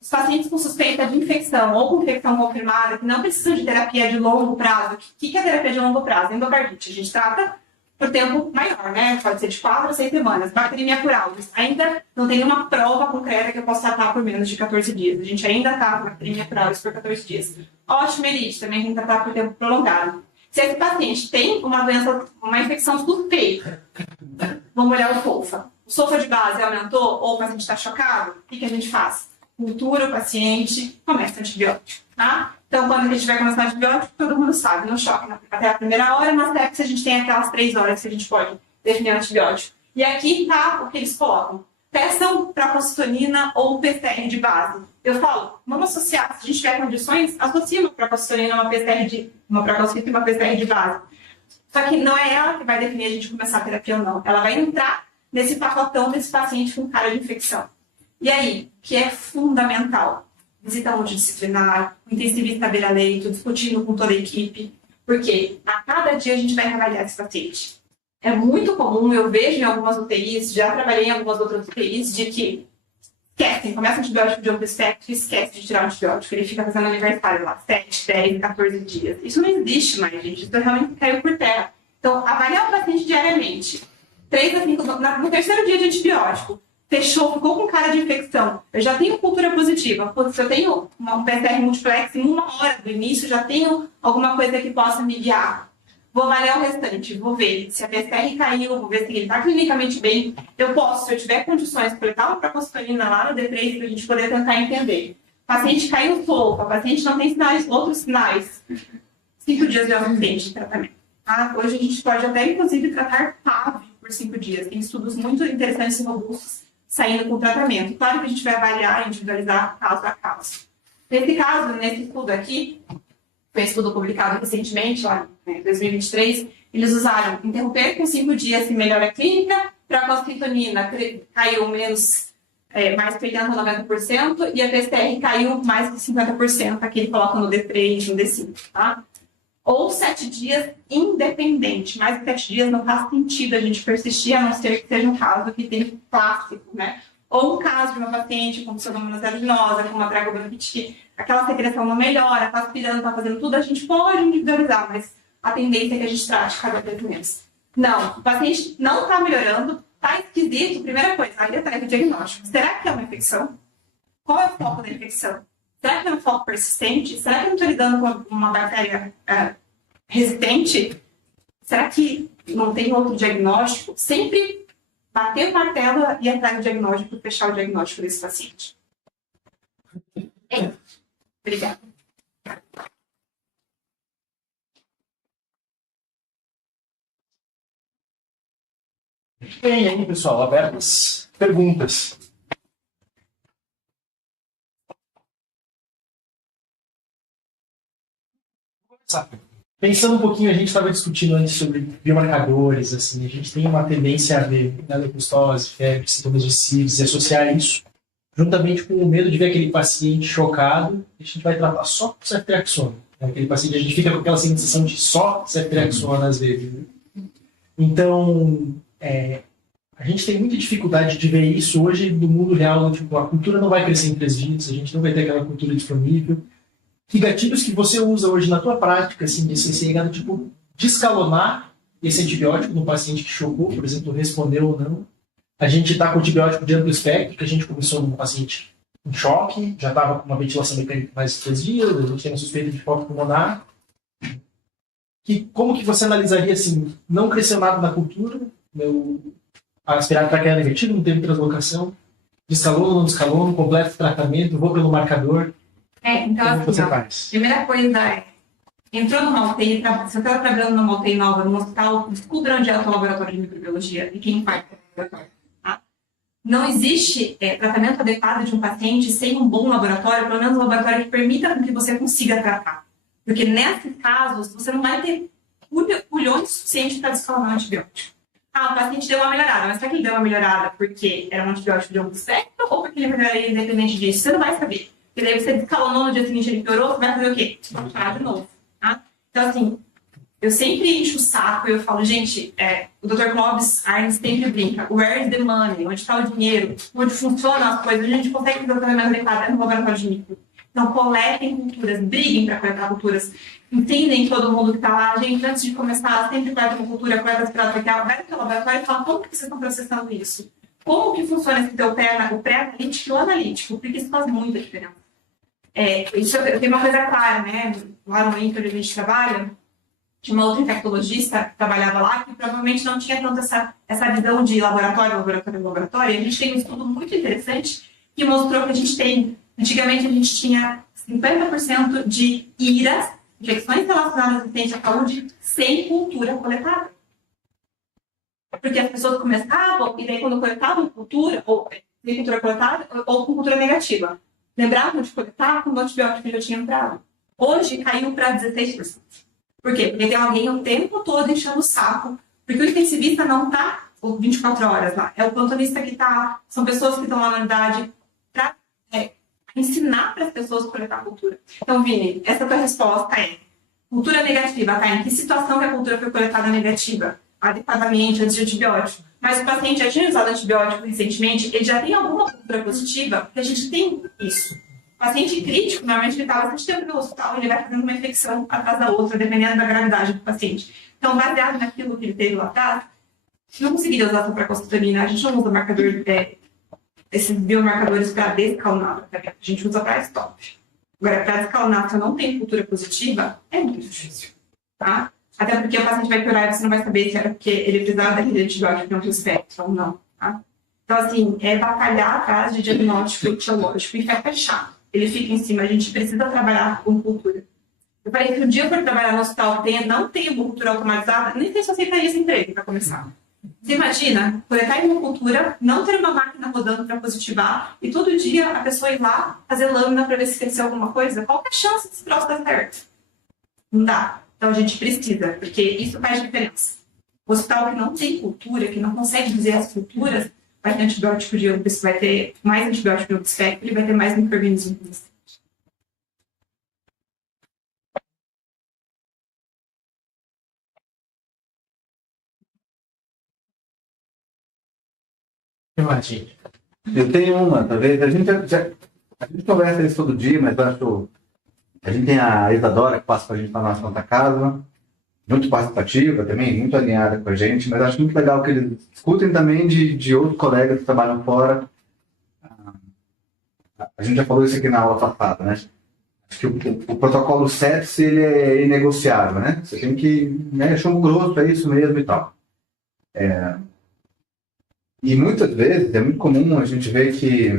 os pacientes com suspeita de infecção ou com infecção confirmada, que não precisam de terapia de longo prazo. O que é terapia de longo prazo? Endocardite. A gente trata por tempo maior, né? Pode ser de 4 a 6 semanas. Bacteremia por auris. Ainda não tem nenhuma prova concreta que eu possa tratar por menos de 14 dias. A gente ainda trata bacteremia por auris por 14 dias. Osteomielite também a gente trata por tempo prolongado. Se esse paciente tem uma doença, uma infecção suspeita, vamos olhar o SOFA. O SOFA de base aumentou ou o paciente está chocado, o que a gente faz? Cultura o paciente, começa antibiótico, tá? Então, quando a gente vai começar antibiótico, todo mundo sabe, não choque até a primeira hora, mas até que a gente tem aquelas 3 horas que a gente pode definir o antibiótico. E aqui tá o que eles colocam. Peçam procalcitonina ou PCR de base. Eu falo, vamos associar, se a gente tiver condições, associa uma procalcitonina, uma procalcita e uma PCR de base. Só que não é ela que vai definir a gente começar a terapia ou não. Ela vai entrar nesse pacotão desse paciente com cara de infecção. E aí, que é fundamental, visita multidisciplinar, o intensivista beira-leito, discutindo com toda a equipe, porque a cada dia a gente vai avaliar esse paciente. É muito comum, eu vejo em algumas UTIs, já trabalhei em algumas outras UTIs, de que esquecem, começa o antibiótico de amplo espectro e esquece de tirar o antibiótico, ele fica fazendo aniversário lá, 7, 10, 14 dias. Isso não existe mais, gente, isso realmente caiu por terra. Então, avaliar o paciente diariamente, 3 a 5, no terceiro dia de antibiótico, fechou, ficou com cara de infecção, eu já tenho cultura positiva, se eu tenho um PCR multiplex em 1 hora do início, já tenho alguma coisa que possa me guiar. Vou avaliar o restante, vou ver se a PCR caiu, vou ver se ele está clinicamente bem. Eu posso, se eu tiver condições, coletar uma procalcitonina lá no D3 para a gente poder tentar entender. O paciente caiu solto, o paciente não tem sinais, outros sinais. 5 dias já não tem de tratamento. Tá? Hoje a gente pode até, inclusive, tratar PAV por 5 dias. Tem estudos muito interessantes e robustos saindo com tratamento. Claro que a gente vai avaliar, individualizar caso a caso. Nesse caso, nesse estudo aqui, foi um estudo publicado recentemente, lá em 2023, eles usaram interromper com 5 dias se melhora a clínica, procalcitonina caiu mais que 80% a 90%, e a PCR caiu mais de 50%, aqui ele coloca no D3, no D5, tá? Ou 7 dias independente, mais de 7 dias não faz sentido a gente persistir, a não ser que seja um caso que tem clássico, né? Ou um caso de uma paciente com pseudomonas aeruginosa, com uma tragobronquite, que aquela secreção não melhora, está aspirando, está fazendo tudo, a gente pode individualizar, mas a tendência é que a gente trate cada vez menos. Não, o paciente não está melhorando, está esquisito, primeira coisa, aí atrás do diagnóstico. Será que é uma infecção? Qual é o foco da infecção? Será que é um foco persistente? Será que eu não estou lidando com uma bactéria resistente? Será que não tem outro diagnóstico? Sempre bater o martelo e atrás do diagnóstico e fechar o diagnóstico desse paciente. Obrigada. Bem, aí, pessoal, abertas perguntas. Pensando um pouquinho, a gente estava discutindo antes sobre biomarcadores, assim, a gente tem uma tendência a ver leucocitose, febre, sintomas de sífilis, e associar isso juntamente com o medo de ver aquele paciente chocado, a gente vai tratar só com ceftriaxona. Aquele paciente, a gente fica com aquela sensação de só ceftriaxona às vezes. Né? Então, A gente tem muita dificuldade de ver isso hoje no mundo real, tipo, a cultura não vai crescer em 3 dias, a gente não vai ter aquela cultura disponível. Que gatilhos que você usa hoje na tua prática, assim, de CCI, tipo, de escalonar esse antibiótico no paciente que chocou, por exemplo, respondeu ou não. A gente está com antibiótico de amplo espectro, que a gente começou num paciente em choque, já estava com uma ventilação mecânica mais de 3 dias, a gente tem uma suspeita de foco pulmonar. Como que você analisaria, assim, não cresceu nada na cultura, a aspirada traqueal negativa, não teve translocação, descalono, não descalono, completo tratamento, vou pelo marcador. Então Como assim, você faz? Primeira coisa entrou numa UTI, você estava trabalhando numa UTI nova, num hospital, descubra onde é o seu laboratório de microbiologia e quem faz o laboratório. Tá? Não existe tratamento adequado de um paciente sem um bom laboratório, pelo menos um laboratório que permita que você consiga tratar. Porque nesses casos, você não vai ter culhões suficientes para descalonar um antibiótico. O paciente deu uma melhorada, mas será que ele deu uma melhorada porque era um antibiótico de amplo espectro ou porque ele melhoraria independente disso? Você não vai saber. Porque daí você descalonou, no dia seguinte ele piorou, você vai fazer o quê? Voltar de novo. Tá? Então, assim, eu sempre encho o saco e eu falo, gente, o Dr. Clóvis Arnes sempre brinca, where is the money? Onde está o dinheiro? Onde funcionam as coisas? A gente consegue fazer o tratamento adequado no laboratório de micro. Então, coletem culturas, briguem para coletar culturas, entendem todo mundo que está lá. Gente, antes de começar, sempre coleta uma cultura, coleta aspirada traqueal, vai no teu laboratório e fala como que vocês estão processando isso? Como que funciona esse teu o pré-analítico e o analítico? Porque isso faz muita diferença. Isso tem uma coisa clara, né? Lá no INCA, onde a gente trabalha, tinha uma outra infectologista que trabalhava lá, que provavelmente não tinha tanto essa visão de laboratório, e a gente tem um estudo muito interessante que mostrou que a gente tem, antigamente a gente tinha 50% de IRAs, infecções relacionadas à assistência à saúde, sem cultura coletada. Porque as pessoas começavam, e daí quando coletavam cultura, ou sem cultura coletada, ou com cultura negativa, lembravam de coletar quando o antibiótico já tinha entrado. Hoje caiu para 16%. Por quê? Porque tem alguém o tempo todo enchendo o saco, porque o intensivista não está 24 horas lá, é o plantonista que está, são pessoas que estão lá na unidade para ensinar para as pessoas coletar cultura. Então, Vini, essa tua resposta é cultura negativa, tá? Em que situação que a cultura foi coletada negativa? Adequadamente, antes de antibiótico. Mas o paciente já tinha usado antibiótico recentemente, ele já tem alguma cultura positiva, porque a gente tem isso. O paciente crítico, normalmente ele está bastante tempo no hospital, ele vai fazendo uma infecção atrás da outra, dependendo da gravidade do paciente. Então, baseado naquilo que ele teve lá atrás, não conseguiria usar para costotomina, a gente não usa marcador, esses biomarcadores para descalonar, a gente usa para stop. Agora, para descalonar, se eu não tenho cultura positiva, é muito difícil, tá? Até porque o paciente vai piorar e você não vai saber se era porque ele precisava daquele antibiótico de amplo espectro ou não, tá? Então, assim, batalhar atrás de diagnóstico etiológico e fica chato. Ele fica em cima, a gente precisa trabalhar com cultura. Eu falei que o dia que eu trabalhar no hospital não tem uma cultura automatizada, nem sei se eu aceitaria esse emprego, para começar. Você imagina, coletar uma cultura, não ter uma máquina rodando para positivar, e todo dia a pessoa ir lá fazer lâmina para ver se cresceu alguma coisa? Qual que é a chance desse troço dar certo? Não dá. Então a gente precisa, porque isso faz diferença. O hospital que não tem cultura, que não consegue dizer as culturas, vai ter antibiótico de amplo, vai ter mais antibiótico de amplo espectro e vai ter mais micro-organismos resistentes. Eu tenho uma, talvez. A gente conversa isso todo dia, mas eu acho. A gente tem a Isadora, que passa para a gente na nossa Santa Casa, muito participativa também, muito alinhada com a gente, mas acho muito legal que eles escutem também de outros colegas que trabalham fora. A gente já falou isso aqui na aula passada, né? Acho que o protocolo sepsis, ele é inegociável, né? Você tem que, né, chumbo grosso, é isso mesmo e tal. E muitas vezes, é muito comum a gente ver que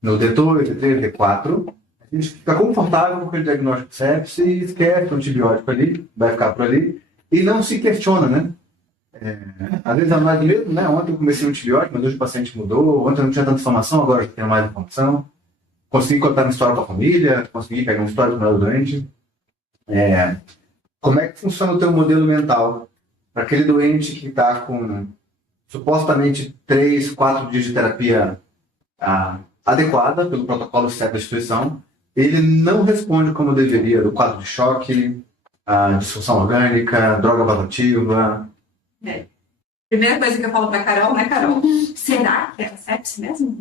no D2, D3, D4, a gente fica confortável com aquele diagnóstico de sepsis e esquece o antibiótico ali, vai ficar por ali, e não se questiona, né? Às vezes, nós mesmo, né? Ontem eu comecei um antibiótico, mas hoje o paciente mudou, ontem eu não tinha tanta informação, agora eu tenho mais informação. Consegui contar uma história com a família, consegui pegar uma história do meu doente. Como é que funciona o teu modelo mental para aquele doente que está com supostamente 3, 4 dias de terapia adequada pelo protocolo certo da instituição, ele não responde como deveria do quadro de choque, disfunção orgânica, droga vasoativa. Primeira coisa que eu falo pra Carol, né, Carol? Será que era sepse mesmo?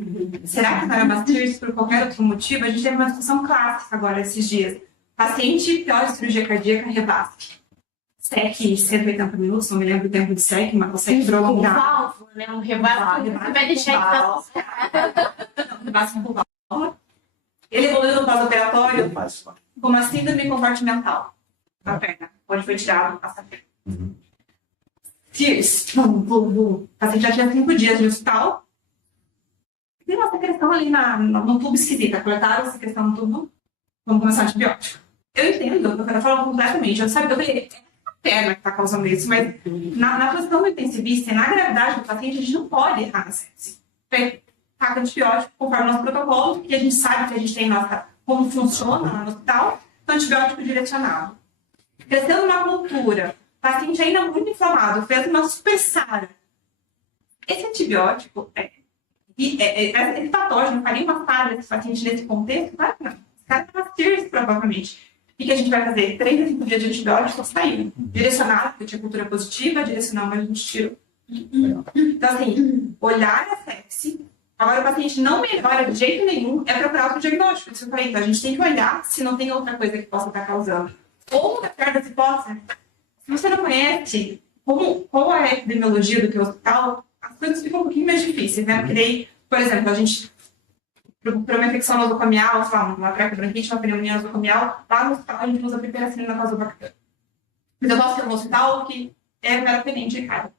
Será que não era mastitis por qualquer outro motivo? A gente teve uma discussão clássica agora esses dias. Paciente pior de cirurgia cardíaca, revasc. SEC 180 minutos, não me lembro o tempo de SEC, mas consegue prolongar. Válvula, né? Um revasc. Você vai deixar Não, revasc com válvula. Ele evoluiu no pós-operatório com uma síndrome compartimental da perna, onde foi tirado a perna. Tears, o paciente já tinha 5 dias de hospital. Tem uma secreção ali no tubo esquisita. Coletaram essa secreção no tubo, vamos começar antibiótico. Eu entendo, eu quero falar completamente. Eu falei, é a perna que está causando isso, mas na posição do intensivista e na gravidade do paciente, a gente não pode errar na sepse. Taca antibiótico conforme o nosso protocolo, porque a gente sabe que a gente tem como funciona no hospital, então antibiótico direcionado. Crescendo uma cultura, paciente ainda muito inflamado, fez uma super SARA. Esse antibiótico é patógeno, faria uma SARA desse paciente nesse contexto? Claro que não. Esse cara tem mastitis, provavelmente. O que a gente vai fazer? 3 a 5 dias de antibiótico saindo. Direcionado, porque tinha cultura positiva, direcional, mas a gente tirou. Então, assim, olhar a sepse. Agora, o paciente não melhora de jeito nenhum, é procurar outro diagnóstico. Isso eu falei, então a gente tem que olhar se não tem outra coisa que possa estar causando. Ou, na pior das hipóteses, se você não conhece qual é a epidemiologia do teu hospital, as coisas ficam um pouquinho mais difíceis, né? Porque daí, por exemplo, a gente, para uma infecção nosocomial, sei lá, uma traqueobronquite, uma pneumonia nosocomial, lá no hospital a gente usa piperacina na casobactéria. Mas eu posso ter um hospital que é meropenente, cara.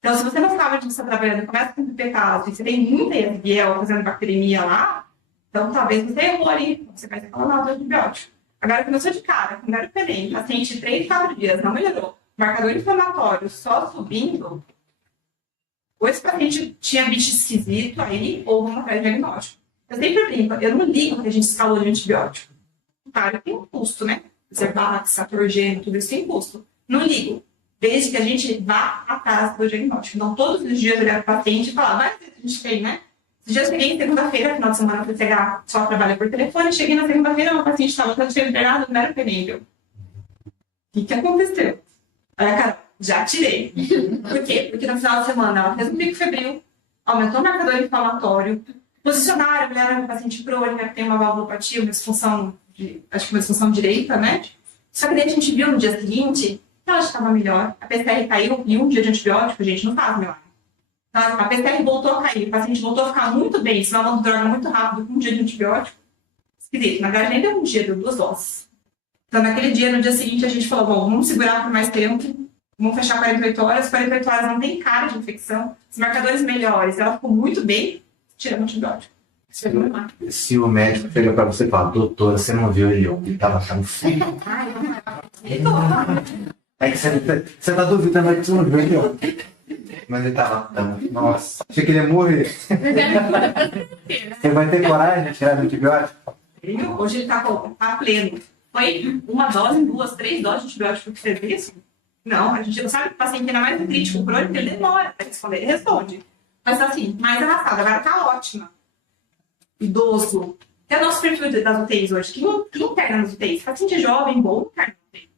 Então, se você não sabe onde você está trabalhando, começa com pipetase, e você tem muita ESBL fazendo bacteremia lá, então talvez você errou ali, você vai ter que falar do antibiótico. Agora, começou de cara, com meropenente, paciente 3, 4 dias, não melhorou, marcador inflamatório só subindo, ou esse paciente tinha bicho esquisito aí, ou vamos atrás de diagnóstico. Eu sempre brinco, eu não ligo que a gente escalou de antibiótico. Claro que tem um custo, né? Zerbax, atorogênio, tudo isso tem custo. Não ligo. Desde que a gente vá atrás do diagnóstico. Então, todos os dias eu olhar para o paciente e falar, várias vezes a gente tem, né? Esses dias eu cheguei segunda-feira, final de semana, eu fui pegar, só trabalho por telefone, cheguei na segunda-feira, uma paciente estava todo cheio de internado, não era perível. O que aconteceu? Olha, cara, já tirei. Por quê? Porque no final de semana ela fez um pico febril, aumentou o marcador inflamatório, posicionaram, olharam o paciente crônica, que tem uma valvulopatia, uma disfunção, acho que uma disfunção direita, né? Só que daí a gente viu no dia seguinte, ela já estava melhor, a PCR caiu e um dia de antibiótico, a gente não faz milagre. Então, a PCR voltou a cair, o paciente voltou a ficar muito bem, se não droga muito rápido com um dia de antibiótico. Esquisito, na verdade nem deu um dia, deu 2 doses. Então naquele dia, no dia seguinte, a gente falou, bom, vamos segurar por mais tempo, vamos fechar 48 horas não tem cara de infecção, os marcadores melhores, ela ficou muito bem, tiramos o antibiótico. Se o médico chega pra você e fala, doutora, você não viu ele tava tão feio. É que você tá duvidando aí que você não viu ele ontem. Mas ele tava tão... Nossa, achei que ele ia morrer. Você vai ter coragem de tirar o antibiótico? Hoje ele tá pleno. Foi 1 dose, 2, 3 doses de antibiótico que fez isso? Não, a gente não sabe que o paciente ainda mais crítico, crônico, ele demora para responder. Ele responde. Mas assim, mais arrastado. Agora tá ótima. Idoso. Tem o nosso perfil das UTIs hoje. Quem interna nas UTIs? Paciente jovem, bom, interna na UTI.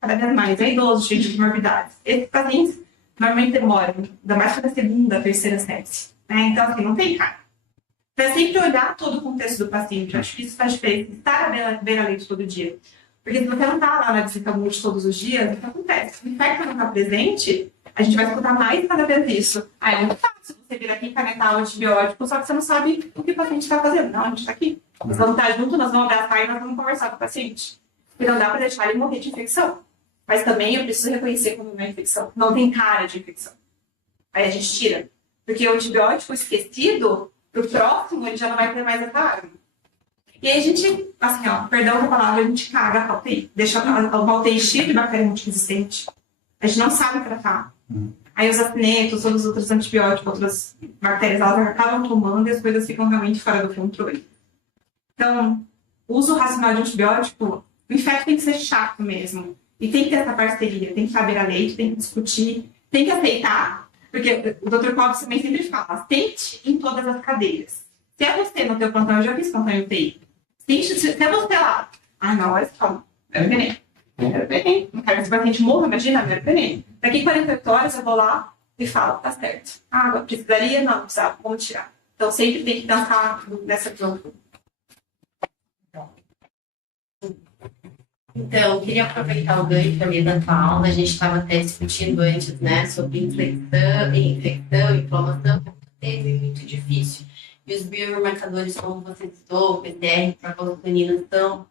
Cada vez mais. É idoso, cheio de comorbidades. Esses pacientes normalmente demoram, ainda mais para a segunda, terceira sepse. Né? Então, assim, não tem cara. Então, é sempre olhar todo o contexto do paciente. Eu acho que isso faz diferença. Estar à beira-leito todo dia. Porque se você não está lá na visita multi todos os dias, o que acontece? Se o infecto não está presente, a gente vai escutar mais cada vez isso. É muito fácil você vir aqui e canetar o antibiótico, só que você não sabe o que o paciente está fazendo. Não, a gente está aqui. Nós vamos estar juntos, nós vamos abraçar e nós vamos conversar com o paciente. E não dá para deixar ele morrer de infecção. Mas também eu preciso reconhecer como uma infecção. Não tem cara de infecção. Aí a gente tira. Porque o antibiótico esquecido, pro próximo, ele já não vai ter mais essa arma. E aí a gente, assim, ó, perdão a palavra, a gente caga a UTI. Deixa a UTI cheia de bactéria multiresistente. A gente não sabe tratar. Aí os acinetos, todos os outros antibióticos, outras bactérias, elas acabam tomando e as coisas ficam realmente fora do controle. Então, o uso racional de antibiótico, o infecto tem que ser chato mesmo. E tem que ter essa parceria, tem que saber a leite, tem que discutir, tem que aceitar. Porque o Dr. Cobb também sempre fala, tente em todas as cadeiras. Se é você no teu plantão, eu já fiz plantão em UTI. Se é você lá, não, olha só, era veneno. Não quero veneno. Não quero que esse paciente morra, imagina, era veneno. Daqui 48 horas eu vou lá, e fala, tá certo. Água, precisaria? Não, precisava, vamos tirar. Então, sempre tem que pensar nessa questão. Então, eu queria aproveitar o gancho ali da tua aula, a gente estava até discutindo antes, né, sobre infecção, inflamação, é muito difícil. E os biomarcadores, como você citou, o PCR para colostoninas, são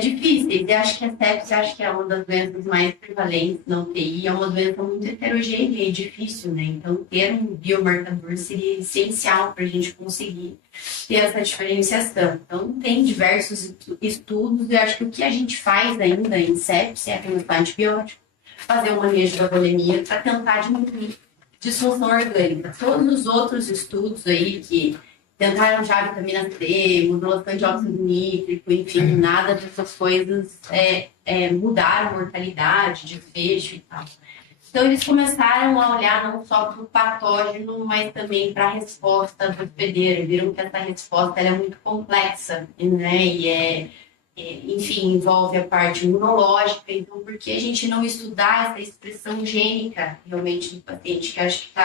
difíceis. E acho que a sepse é uma das doenças mais prevalentes na UTI, é uma doença muito heterogênea e difícil, né? Então, ter um biomarcador seria essencial para a gente conseguir ter essa diferenciação. Então, tem diversos estudos, e acho que o que a gente faz ainda em sepse é administrar antibiótico, fazer um manejo da bulimia para tentar diminuir disfunção orgânica. Todos os outros estudos aí que tentaram já vitamina C, modulação de óxido nítrico, enfim, nada dessas coisas mudaram a mortalidade, desfecho e tal. Então, eles começaram a olhar não só para o patógeno, mas também para a resposta do hospedeiro. Viram que essa resposta é muito complexa, né? E enfim, envolve a parte imunológica. Então, por que a gente não estudar essa expressão gênica realmente do paciente? Que acho que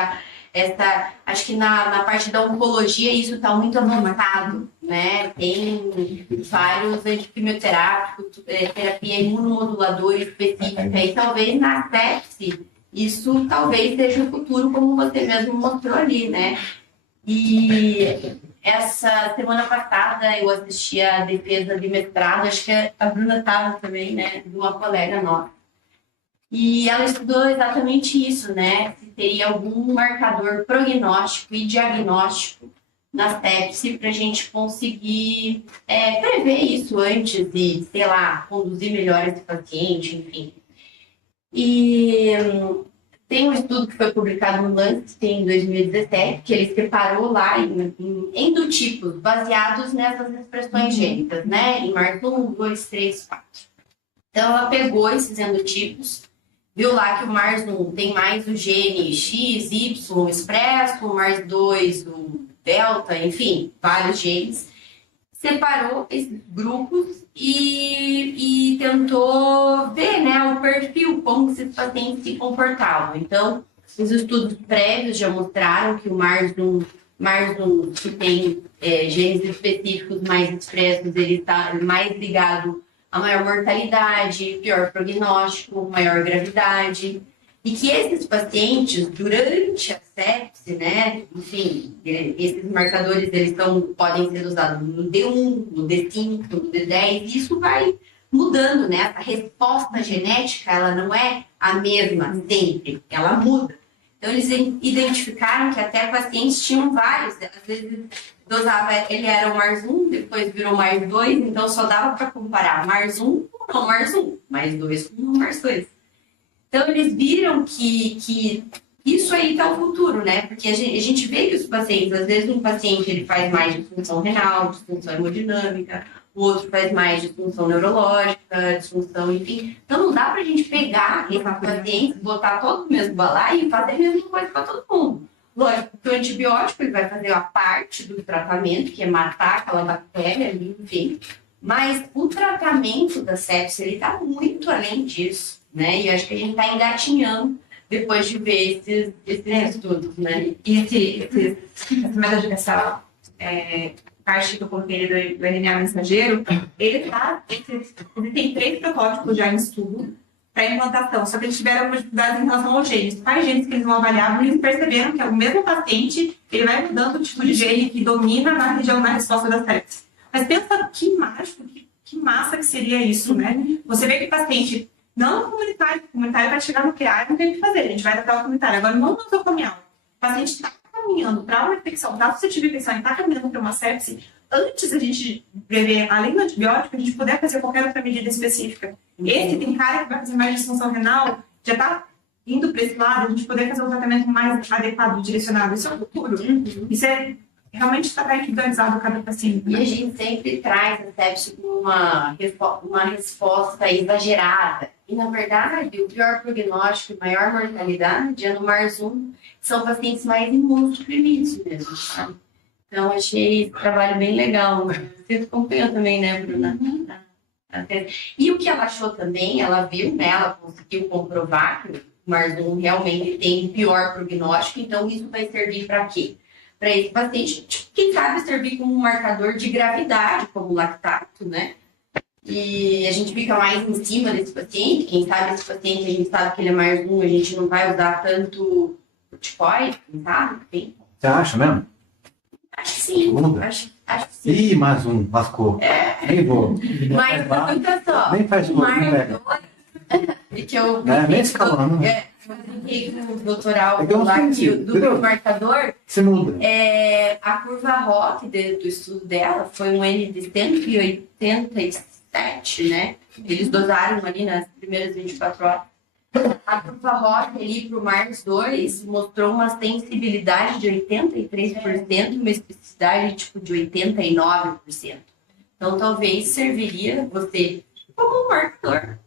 acho que na parte da oncologia isso está muito avançado, né? Tem vários antiquimioterápicos, terapia imunomoduladora específica, e talvez na sepse isso talvez seja o futuro, como você mesmo mostrou ali, né? E essa semana passada eu assisti a defesa de mestrado, acho que a Bruna estava também, né? De uma colega nossa. E ela estudou exatamente isso, né? Se teria algum marcador prognóstico e diagnóstico na sepse para a gente conseguir prever isso antes e, sei lá, conduzir melhor esse paciente, enfim. E tem um estudo que foi publicado no Lancet em 2017, que ele separou lá em endotipos baseados nessas expressões gênicas, né? Em MARS 1, 2, 3, 4. Então, ela pegou esses endotipos, viu lá que o MARS1 tem mais o gene X, Y expresso, o MARS2, o delta, enfim, vários genes. Separou esses grupos e tentou ver, né, o perfil, como esses pacientes se comportavam. Então, os estudos prévios já mostraram que o MARS1 que tem genes específicos mais expressos, ele está mais ligado a maior mortalidade, pior prognóstico, maior gravidade, e que esses pacientes, durante a sepse, né, enfim, esses marcadores eles podem ser usados no D1, no D5, no D10, e isso vai mudando, né? A resposta genética, ela não é a mesma sempre, ela muda. Então, eles identificaram que até pacientes tinham vários, às vezes dosava, ele era o MARS1, depois virou MARS2, então só dava para comparar MARS1 com não MARS1, MARS2 com não MARS2. Então, eles viram que isso aí está o futuro, né? Porque a gente vê que os pacientes, às vezes um paciente ele faz mais disfunção renal, disfunção hemodinâmica, o outro faz mais disfunção neurológica, disfunção, enfim. Então, não dá para a gente pegar esses pacientes, botar todo o mesmo balaio e fazer a mesma coisa para todo mundo. Lógico que o antibiótico ele vai fazer a parte do tratamento, que é matar aquela bactéria ali, enfim. Mas o tratamento da sepse, ele está muito além disso, né? E eu acho que a gente está engatinhando depois de ver esses estudos, né? E essa parte que eu coloquei do RNA mensageiro, ele tem 3 protótipos já em estudo para implantação, só que eles tiveram algumas dificuldades em relação aos genes. Quais genes que eles vão avaliar, eles perceberam que é o mesmo paciente, ele vai mudando o tipo de gene que domina na região da resposta da sepse. Mas pensa que mágico, que massa que seria isso, né? Você vê que o paciente, não no comunitário, o comunitário vai chegar no QA e não tem o que fazer, a gente vai tratar o comunitário. Agora, não no nosocomial. O paciente está caminhando para uma infecção, está suscetível à infecção e está caminhando para uma sepse, antes a gente prever, além do antibiótico, a gente puder fazer qualquer outra medida específica. Esse tem cara que vai fazer mais disfunção renal, já está indo para esse lado, a gente poder fazer um tratamento mais adequado, direcionado. Isso é o futuro. Isso realmente está individualizado cada paciente. E a gente sempre traz a sepse como uma resposta exagerada. E, na verdade, o pior prognóstico e maior mortalidade é no MARS1, que são pacientes mais imunossuprimidos mesmo, sabe? Então, achei esse trabalho bem legal. Você acompanhou também, né, Bruna? E o que ela achou também, ela viu, né, ela conseguiu comprovar que o Mars 1 realmente tem pior prognóstico, então isso vai servir para quê? Para esse paciente, tipo, quem sabe servir como um marcador de gravidade, como lactato, né? E a gente fica mais em cima desse paciente, quem sabe esse paciente, a gente sabe que ele é Mars 1, a gente não vai usar tanto corticoide, quem sabe? Enfim. Você acha mesmo? Acho que sim, Muda. acho que sim. Ih, mais um, lascou. Nem vou. Mas olha só, Nem faz o gol, nem Mars pega. 2, que eu Né? Nem escalando. eu brinquei com o doutoral É que eu não lá sei, que o do entendeu? marcador, Se muda. a curva ROC do estudo dela foi um N de 187, né? Eles dosaram ali nas primeiras 24 horas. A curva ROC ali para o Mars 2 mostrou uma sensibilidade de 83% e uma especificidade tipo de 89%. Então talvez serviria você como um marcador.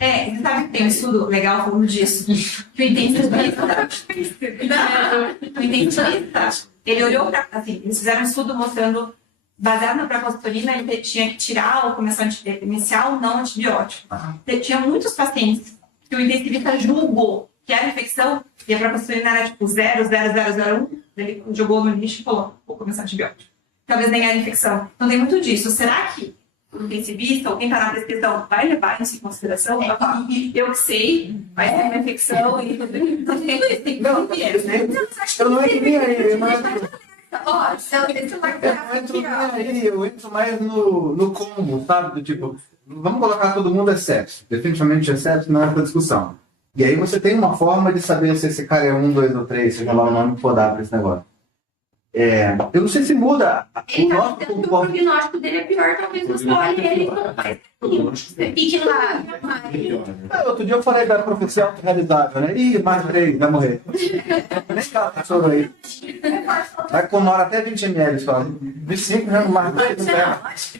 Você sabe que tem um estudo legal falando disso. Que o intensivista, ele olhou para, assim, eles fizeram um estudo mostrando, baseado na procalcitonina, ele tinha que tirar ou começar a iniciar ou não antibiótico. Tinha muitos pacientes que o intensivista julgou que era infecção e a procalcitonina era tipo 0,0001, ele jogou no lixo e falou, vou começar antibiótico. Talvez nem era infecção. Então tem muito disso. Será que o intensivista ou quem está na prescrição vai levar isso em consideração? Eu que sei, vai ser uma infecção e tudo isso. Então tem tudo isso, tem que viés, né? Eu não entro nem aí, mas Ó, então esse marcador aqui, ó. eu entro mais no combo, sabe? Do tipo, vamos colocar todo mundo é sepsis. Definitivamente é sepsis, não é para discussão. E aí você tem uma forma de saber se esse cara é 1, 2 ou 3, seja lá o nome que for dar para esse negócio. Eu não sei se muda Ele o tá nosso dizendo que o comportamento. prognóstico dele é pior, talvez você olhe ele e não faz. Você fique lá. Outro dia eu falei da profecia autorrealizável, né? Ih, mais 3, vai morrer. Nem cala, chorou aí. Vai com Nora até 20 ml só. 25 já não mais 3,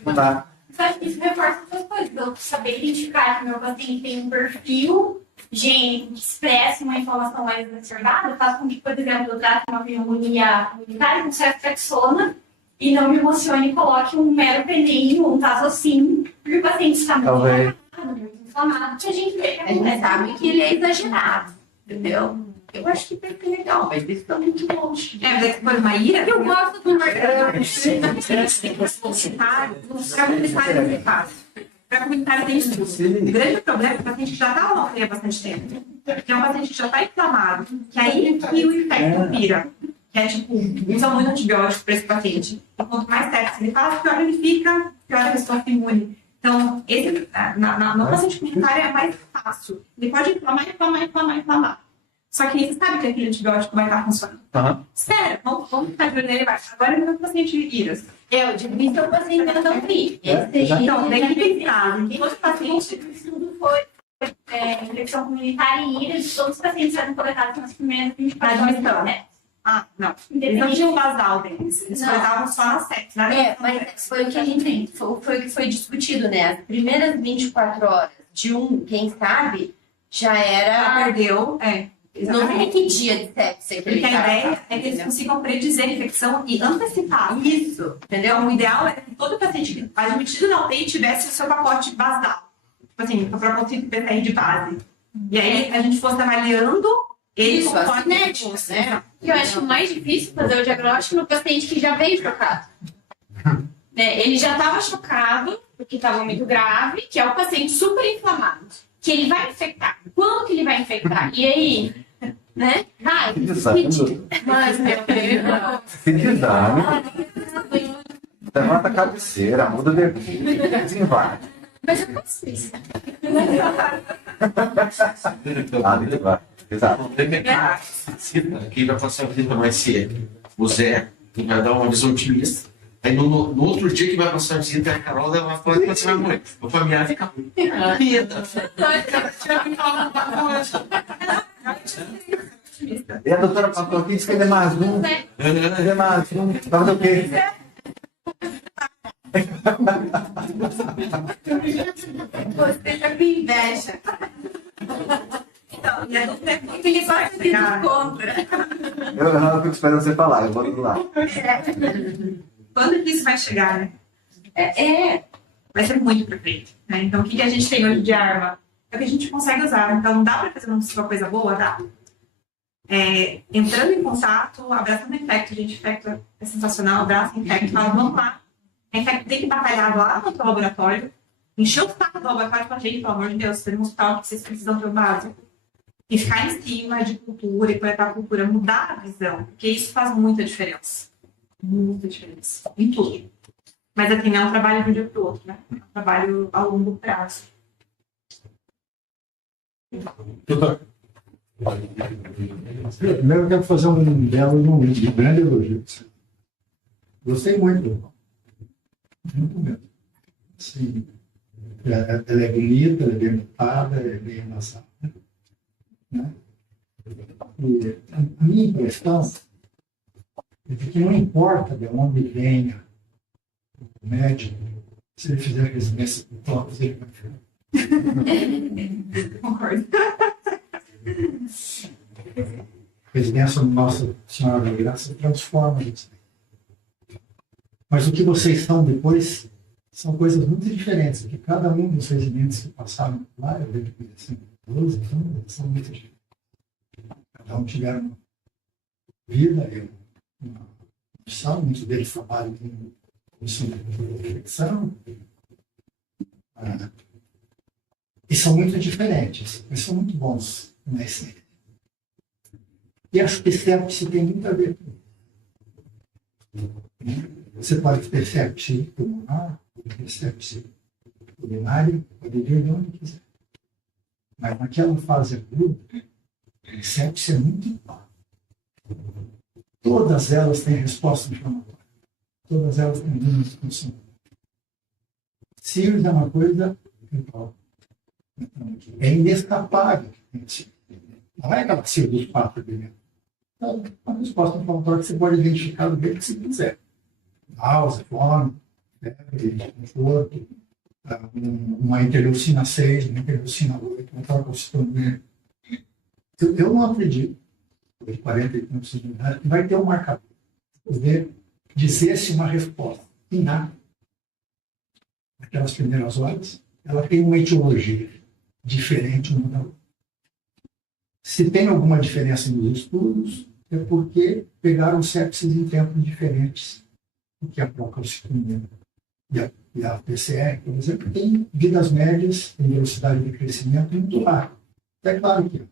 não dá. Sabe que isso reforça outras coisas. Eu saber identificar que meu paciente tem um perfil gênico que expressa uma inflamação mais exacerbada, faz com que, por exemplo, eu trate uma pneumonia imunitária com ceftriaxona e não me emocione e coloque um meropenem, um tazocin, porque o paciente está muito inflamado, que a gente vê que A gente acontece. sabe que ele é exagerado, entendeu? Eu acho que vai ser legal, mas isso tá muito longe. Mas é que foi uma ira. Eu gosto do marcador. Para comunitário é fácil. Para comunitário tem estudo. O grande problema é que o paciente já está mal há bastante tempo. Que é um paciente que já está inflamado. Que aí que o infecto vira. Que é tipo, usa muito antibiótico para esse paciente. E quanto mais sexo ele faz, pior ele fica, pior a resposta imune. Então, esse, no paciente comunitário é mais fácil. Ele pode inflamar. Só que você sabe que aquele antibiótico vai estar funcionando. Sério, vamos ficar de olho nele embaixo. Agora ele vai para o paciente IRAS. Eu digo que o paciente não tem. Então, tem que pensar. Em todos os pacientes, O estudo foi infecção comunitária e ira de todos os pacientes sendo coletados nas primeiras 24 horas. admissão. Né? Não. Eles não tinham basal deles. Eles Não. coletavam só na sepsis. Né? Mas foi o que a gente foi o que foi discutido, né? As primeiras 24 horas de quem sabe, já Já era. perdeu. Não sei que dia de sepsia que ele Porque a tava, ideia é que eles consigam predizer a infecção e antecipar. Isso, entendeu? Então, o ideal é que todo paciente admitido na UTI tivesse o seu pacote basal. Tipo assim, o propósito PCR de base. E aí a gente fosse avaliando ele Isso, conforme as cinéticos, fosse. né? E eu acho mais difícil fazer o diagnóstico no paciente que já veio chocado. Né? Ele já estava chocado, porque estava muito grave, que é o paciente super inflamado. Que ele vai infectar. Quando que ele vai infectar? E aí? Né? Vai. Mas, meu Deus. Que design. Levanta a cabeceira, muda de desenvade. Mas eu faço isso. Exato. Quem vai passar a visita vai ser o Zé, que vai dar uma visão otimista. Aí no outro dia que vai passar a visita, a Carol ela vai falar que você vai morrer. O familiar fica E a doutora falou aqui, disse que ele é mais um. Ele é mais um. Vai fazer o quê? Você tá com inveja. Então, e a dúvida é quando Ele vai ser contra. Eu fico esperando você falar, eu vou indo lá. Quando que isso vai chegar, né? É. Vai ser muito pra frente. Né? Então, o que a gente tem hoje de arma? é o que a gente consegue usar. Então, dá para fazer uma coisa boa? Dá. Entrando em contato, abraçando o Infecto, gente, Infecto é sensacional, abraça Infecto, fala, vamos lá. A Infecto tem que batalhar lá no teu laboratório, encher o saco do laboratório com a gente, pelo amor de Deus, tem um hospital que vocês precisam ter o básico. E ficar em cima de cultura e coletar cultura, mudar a visão, porque isso faz muita diferença. Muita diferença. Em tudo. Mas assim, não é um trabalho de um dia para o outro, né? É um trabalho a longo prazo. Primeiro eu quero fazer um belo elogio, um grande elogio. Gostei muito. Muito mesmo. Assim, ela é bonita, ela é bem montada, ela é bem engraçada. Né? E a minha impressão é que não importa de onde venha o médico, se ele fizer residência com todos, ele vai ficar. Concordo. Residência no Nossa Senhora da Graça transforma isso. Mas o que vocês são depois são coisas muito diferentes, porque cada um dos residentes que passaram lá, eu vejo que assim, 12, são muito diferentes. Cada um tiveram uma vida, uma missão, muitos deles trabalham com ensino de reflexão. E são muito diferentes, mas são muito bons na essência. E acho que sepse tem muito a ver com isso. Você pode ter sepse pulmonar, pode ter sepse urinária, pode vir de onde quiser. Mas naquela fase aguda, a sepse é muito igual. Todas elas têm resposta inflamatória. Todas elas têm uma disfunção. Sirius é uma coisa igual. É inescapável. Não é aquela síria dos 4 elementos. Então, uma resposta inflamatória que você pode identificar do jeito que você quiser. Náusea, fome, febre, conforto, uma interleucina 6, uma interleucina 8, uma calcocitonina. Eu não acredito, de 40 e tantos de idade, que vai ter um marcador. Poder dizer-se uma resposta inata. Naquelas primeiras horas, ela tem uma etiologia diferente uma da outra. Se tem alguma diferença nos estudos, é porque pegaram sepsis em tempos diferentes do que a procalcitonina e a PCR, por exemplo, tem vidas médias em velocidade de crescimento muito rápida. É claro que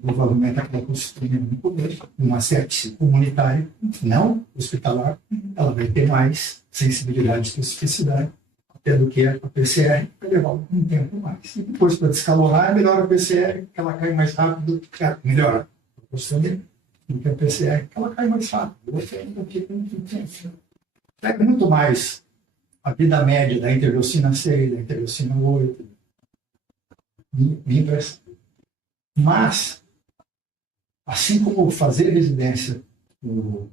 provavelmente a procalcitonina no começo, uma sepse comunitária, não hospitalar, ela vai ter mais sensibilidade e especificidade até do que a PCR, vai levar um tempo mais. E depois, para descalorar, é melhor a PCR, que ela cai mais rápido, melhor a procalcitonina do que a PCR, que ela cai mais rápido. Você ainda fica muito tempo. Pega muito mais a vida média da interleucina 6, da interleucina 8. Minha impressão. Mas, assim como fazer residência no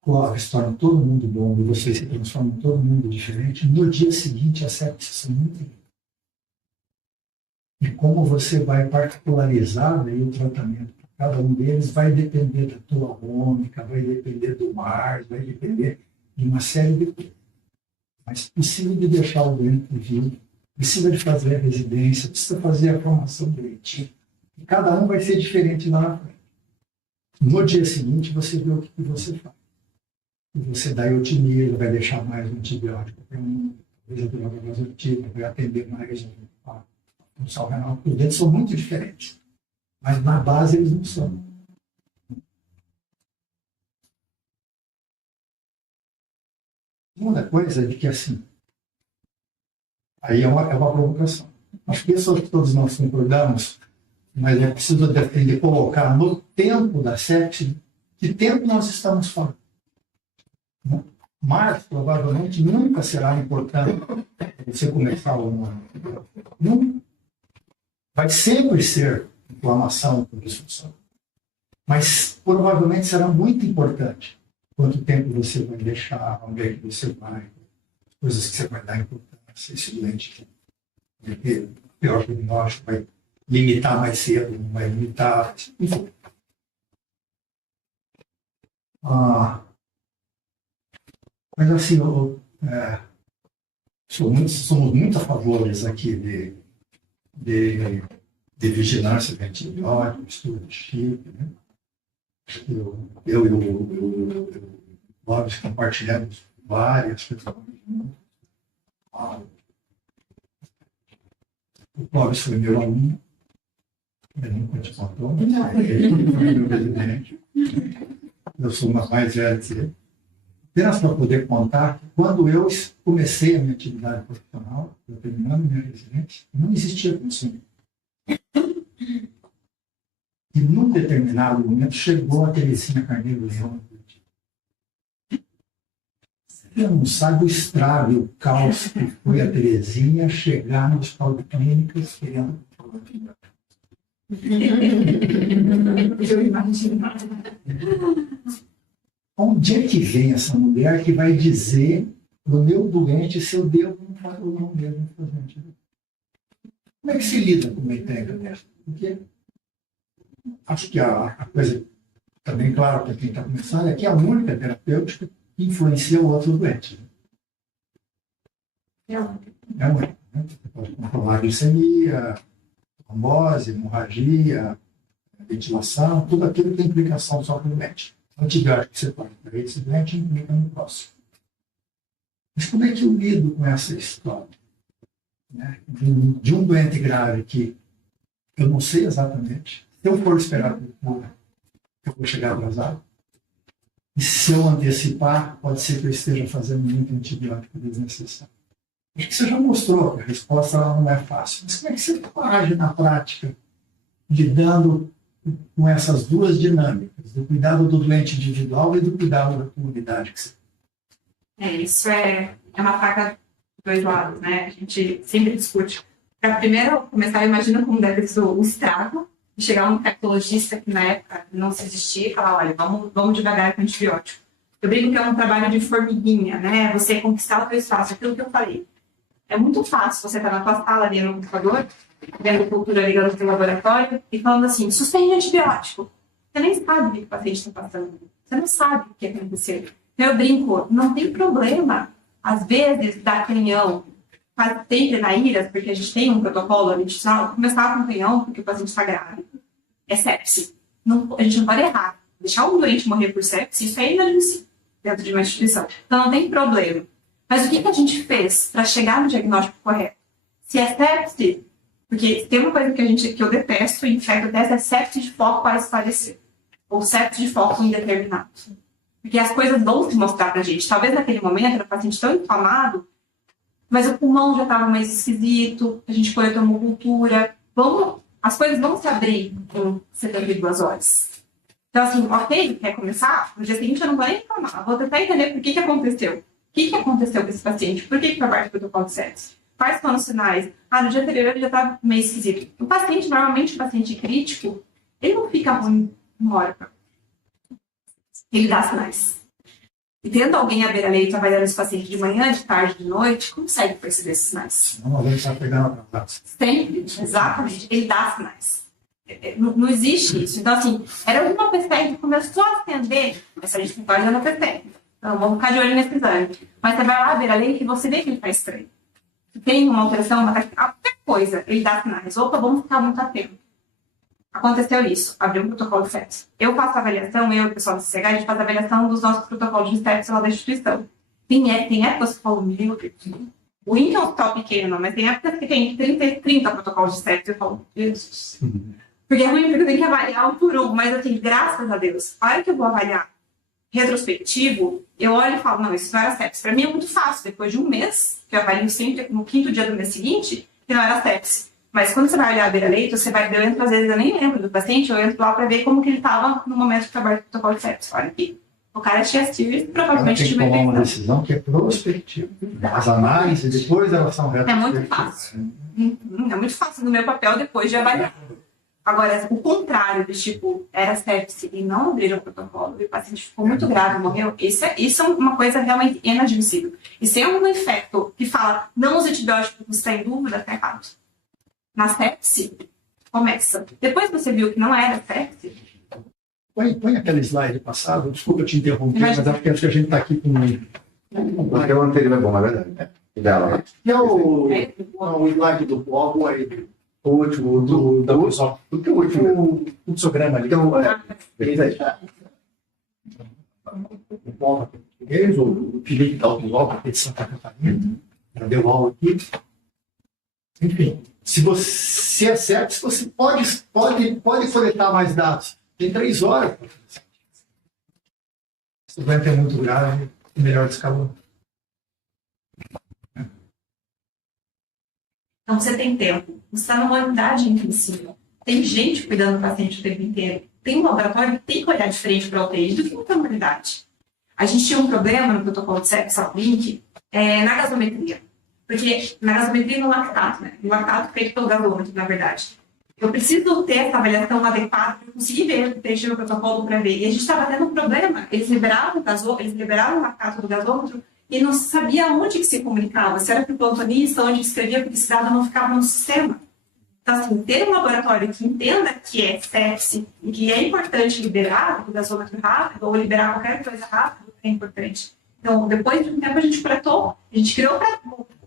Clóvis torna todo mundo bom e vocês se transformam em todo mundo diferente, no dia seguinte as sepsis são muito diferentes. E como você vai particularizar aí o tratamento para cada um deles vai depender da tua ômica, vai depender do mar, vai depender de uma série de coisas. Mas precisa de deixar o doente vivo, precisa de fazer a residência, precisa fazer a formação direitinho. E cada um vai ser diferente lá na frente. No dia seguinte, você vê o que você faz. E você dá iotimida, vai deixar mais um antibiótico para talvez a droga vasoativa, vai atender mais a função renal. Os dentes são muito diferentes, mas na base eles não são. Segunda coisa é de que, assim, aí é uma provocação. Acho que isso todos nós concordamos, mas é preciso de colocar no tempo da sepse, que tempo nós estamos falando. Mas, provavelmente, nunca será importante você começar o ano. Nunca. Vai sempre ser inflamação com disfunção. Mas, provavelmente, será muito importante quanto tempo você vai deixar, onde é que você vai, coisas que você vai dar importância, esse doente vai ter pior diagnóstico, vai limitar mais cedo, não vai limitar, enfim. Mas assim, somos muito a favor aqui de vigilância de antibiótico, estudo de chip, né? Eu e o Bob compartilhamos várias coisas. O Bob foi meu aluno, ele nunca te contou, ele foi meu presidente. Eu sou uma mais velha que ele. Apenas para poder contar que quando eu comecei a minha atividade profissional, eu terminando minha residência, não existia consumo. E num determinado momento chegou a Terezinha Carneiro Leão. Você não sabe o estrago e o caos que foi a Terezinha chegar no hospital de clínicas querendo. Eu imagino. Onde é que vem essa mulher que vai dizer pro meu doente se eu devo ou não devo fazer antibiótico? Como é que se lida com uma entrega dessa? Porque acho que a coisa está bem clara para quem está começando é que a única terapêutica que influencia o outro doente. É a única. Né? Você pode controlar a glicemia, trombose, hemorragia, ventilação, tudo aquilo tem implicação só para o doente. O antibiótico que você pode para esse doente implica no próximo. Mas como é que eu lido com essa história? Né? De um doente grave que eu não sei exatamente. Se eu for esperar por cura, eu vou chegar atrasado. E se eu antecipar, pode ser que eu esteja fazendo muito antibiótico desnecessário. Acho que você já mostrou que a resposta ela não é fácil. Mas como é que você age na prática, lidando com essas duas dinâmicas, do cuidado do doente individual e do cuidado da comunidade? Que você... Isso é uma faca de dois lados, né? A gente sempre discute. Para primeiro começar, imagina como deve ser o estrago de chegar um infectologista que na época não se existia e falar, olha, vamos devagar com antibiótico. Eu brinco que é um trabalho de formiguinha, né? Você conquistar o teu espaço, aquilo que eu falei. É muito fácil você estar na tua sala ali no computador, vendo cultura ligando no laboratório e falando assim, suspende antibiótico. Você nem sabe o que o paciente está passando. Você não sabe o que aconteceu. Então eu brinco, não tem problema, às vezes, dar canhão, quase sempre na IRAS, porque a gente tem um protocolo medicinal, começar com canhão porque o paciente está grave. É sepse. A gente não pode errar. Deixar um doente morrer por sepse, isso é inadmissível dentro de uma instituição. Então não tem problema. Mas o que a gente fez para chegar no diagnóstico correto? Se é sepse, porque tem uma coisa que eu detesto em infecto é sepse de foco para esclarecer. Ou sepse de foco indeterminado. Porque as coisas vão se mostrar pra gente. Talvez naquele momento era o paciente tão inflamado, mas o pulmão já estava mais esquisito, a gente coletou hemocultura. As coisas vão se abrir em 72 horas. Então, assim, ok, quer começar? No dia seguinte eu não vou nem reclamar. Vou tentar entender por que aconteceu. O que aconteceu com esse paciente? Por que foi parte do protocolo de sepse? Quais foram os sinais? No dia anterior ele já estava meio esquisito. O paciente, normalmente o paciente crítico, ele não fica ruim uma hora. Ele dá sinais. E tendo alguém à beira-leito avaliando esse paciente de manhã, de tarde, de noite, consegue perceber esses sinais. Não, alguém está pegando a Sempre, exatamente. Ele dá sinais. Não existe isso. Então, assim, era uma PCR que começou a atender, mas a gente não pode olhar na PCR. Então, vamos ficar de olho nesse exame. Mas você vai lá, beira-leito, e você vê que ele está estranho. Se tem uma alteração, qualquer coisa, ele dá sinais. Opa, vamos ficar muito atento. Aconteceu isso, abriu um protocolo de sepse. Eu faço a avaliação, eu e o pessoal do CCH, a gente faz a avaliação dos nossos protocolos de sepse lá da instituição. Tem épocas que falam, meu Deus, o INC é um hospital pequeno, mas tem épocas que tem 30 protocolos de sepse. Eu falo, Jesus. Porque é ruim, porque eu tenho que avaliar um por um, mas assim, graças a Deus, a hora que eu vou avaliar retrospectivo, eu olho e falo, não, isso não era sepse. Para mim é muito fácil, depois de um mês, que eu avalio sempre no 5º dia do mês seguinte, que não era sepse. Mas quando você vai olhar a beira-leito, você vai ver, às vezes eu nem lembro do paciente, eu entro lá para ver como que ele estava no momento que trabalha com o protocolo de sepse. Olha aqui, o cara tinha e provavelmente tinha uma infecção. Decisão que é prospectiva. As análises, depois elas são retrospectivas. É muito fácil. É muito fácil no meu papel depois de avaliar. Agora, o contrário do tipo, era sepse e não abriram o protocolo, e o paciente ficou muito grave, morreu, isso é uma coisa realmente inadmissível. E se é um infecto que fala, não use antibiótico, você está em dúvida, está errado. Na sepse, começa. Depois você viu que não era sepse. Põe aquele slide passado, desculpa te interromper, mas acho que a gente está aqui com porque o anterior é bom, é verdade. Dela. Que é o slide do bloco aí. O último, do que o último? O programa ali. Então, eles aí. O Paulo português, o Felipe da UFOL, de Santa Catarina, já deu aula aqui. Enfim, se você acerta, você pode coletar mais dados. Tem 3 horas. Se o problema é muito grave, é melhor descalar. Então, você tem tempo. Você está numa unidade intensiva. Tem gente cuidando do paciente o tempo inteiro. Tem um laboratório que tem que olhar diferente para a UTI do que uma unidade. A gente tinha um problema no protocolo de sepsis na gasometria. Porque na gasometria e no lactato, né? No lactato feito pelo gasômetro, na verdade. Eu preciso ter essa avaliação adequada para conseguir ver o texto no protocolo para ver. E a gente estava tendo um problema. Eles liberavam o lactato do gasômetro e não sabia onde que se comunicava. Se era para o plantonista, onde escrevia, porque esse dado não ficava no sistema. Então, assim, ter um laboratório que entenda que é sepsis e que é importante liberar o gasômetro rápido ou liberar qualquer coisa rápido é importante. Então, depois de um tempo, a gente criou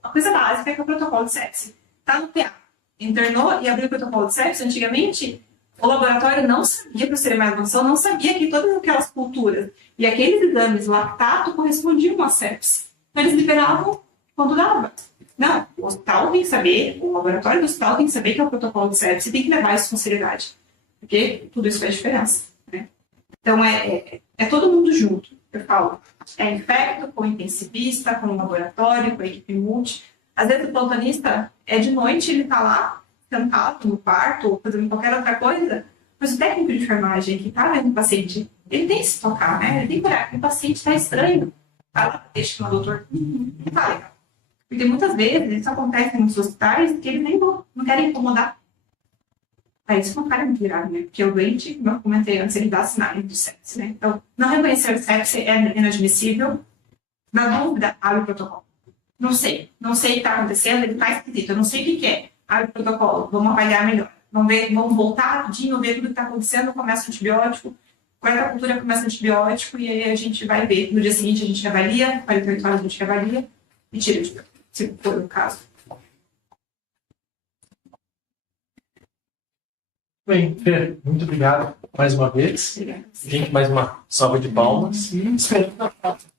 uma coisa básica que é o protocolo de sepsis. Está no PA. Internou e abriu o protocolo de sepsis. Antigamente, o laboratório não sabia, para ser mais avançado, não sabia que todas aquelas culturas e aqueles exames lactato correspondiam a sepsis. Então, eles liberavam quando dava. Não, o hospital tem que saber, o laboratório do hospital tem que saber que é o protocolo de sepsis e tem que levar isso com seriedade. Porque tudo isso faz diferença. Né? Então, é todo mundo junto. Eu falo, é infecto, com intensivista, com o laboratório, com a equipe multi. Às vezes o plantonista é de noite, ele está lá, sentado no quarto, ou fazendo qualquer outra coisa, mas o técnico de enfermagem que está vendo o paciente, ele tem que se tocar, né? Ele tem que olhar que o paciente está estranho. Vai lá, deixa o doutor, não está legal. Porque muitas vezes isso acontece nos hospitais que eles nem não querem incomodar. Aí isso não fica muito grave, né? Porque o doente, como eu comentei antes, ele dá sinais de sepsis, né? Então, não reconhecer sepsis é inadmissível. Na dúvida, abre o protocolo. Não sei o que está acontecendo, ele está esquisito, eu não sei o que é. Abre o protocolo, vamos avaliar melhor. Vamos voltar rapidinho, ver tudo que está acontecendo, começa o antibiótico, quarta cultura começa o antibiótico, e aí a gente vai ver. No dia seguinte a gente avalia, 48 horas a gente avalia e tira de antibiótico, se for o caso. Bem, Fer, muito obrigado mais uma vez. Obrigada. Gente, mais uma salva de palmas. Esperando a próxima.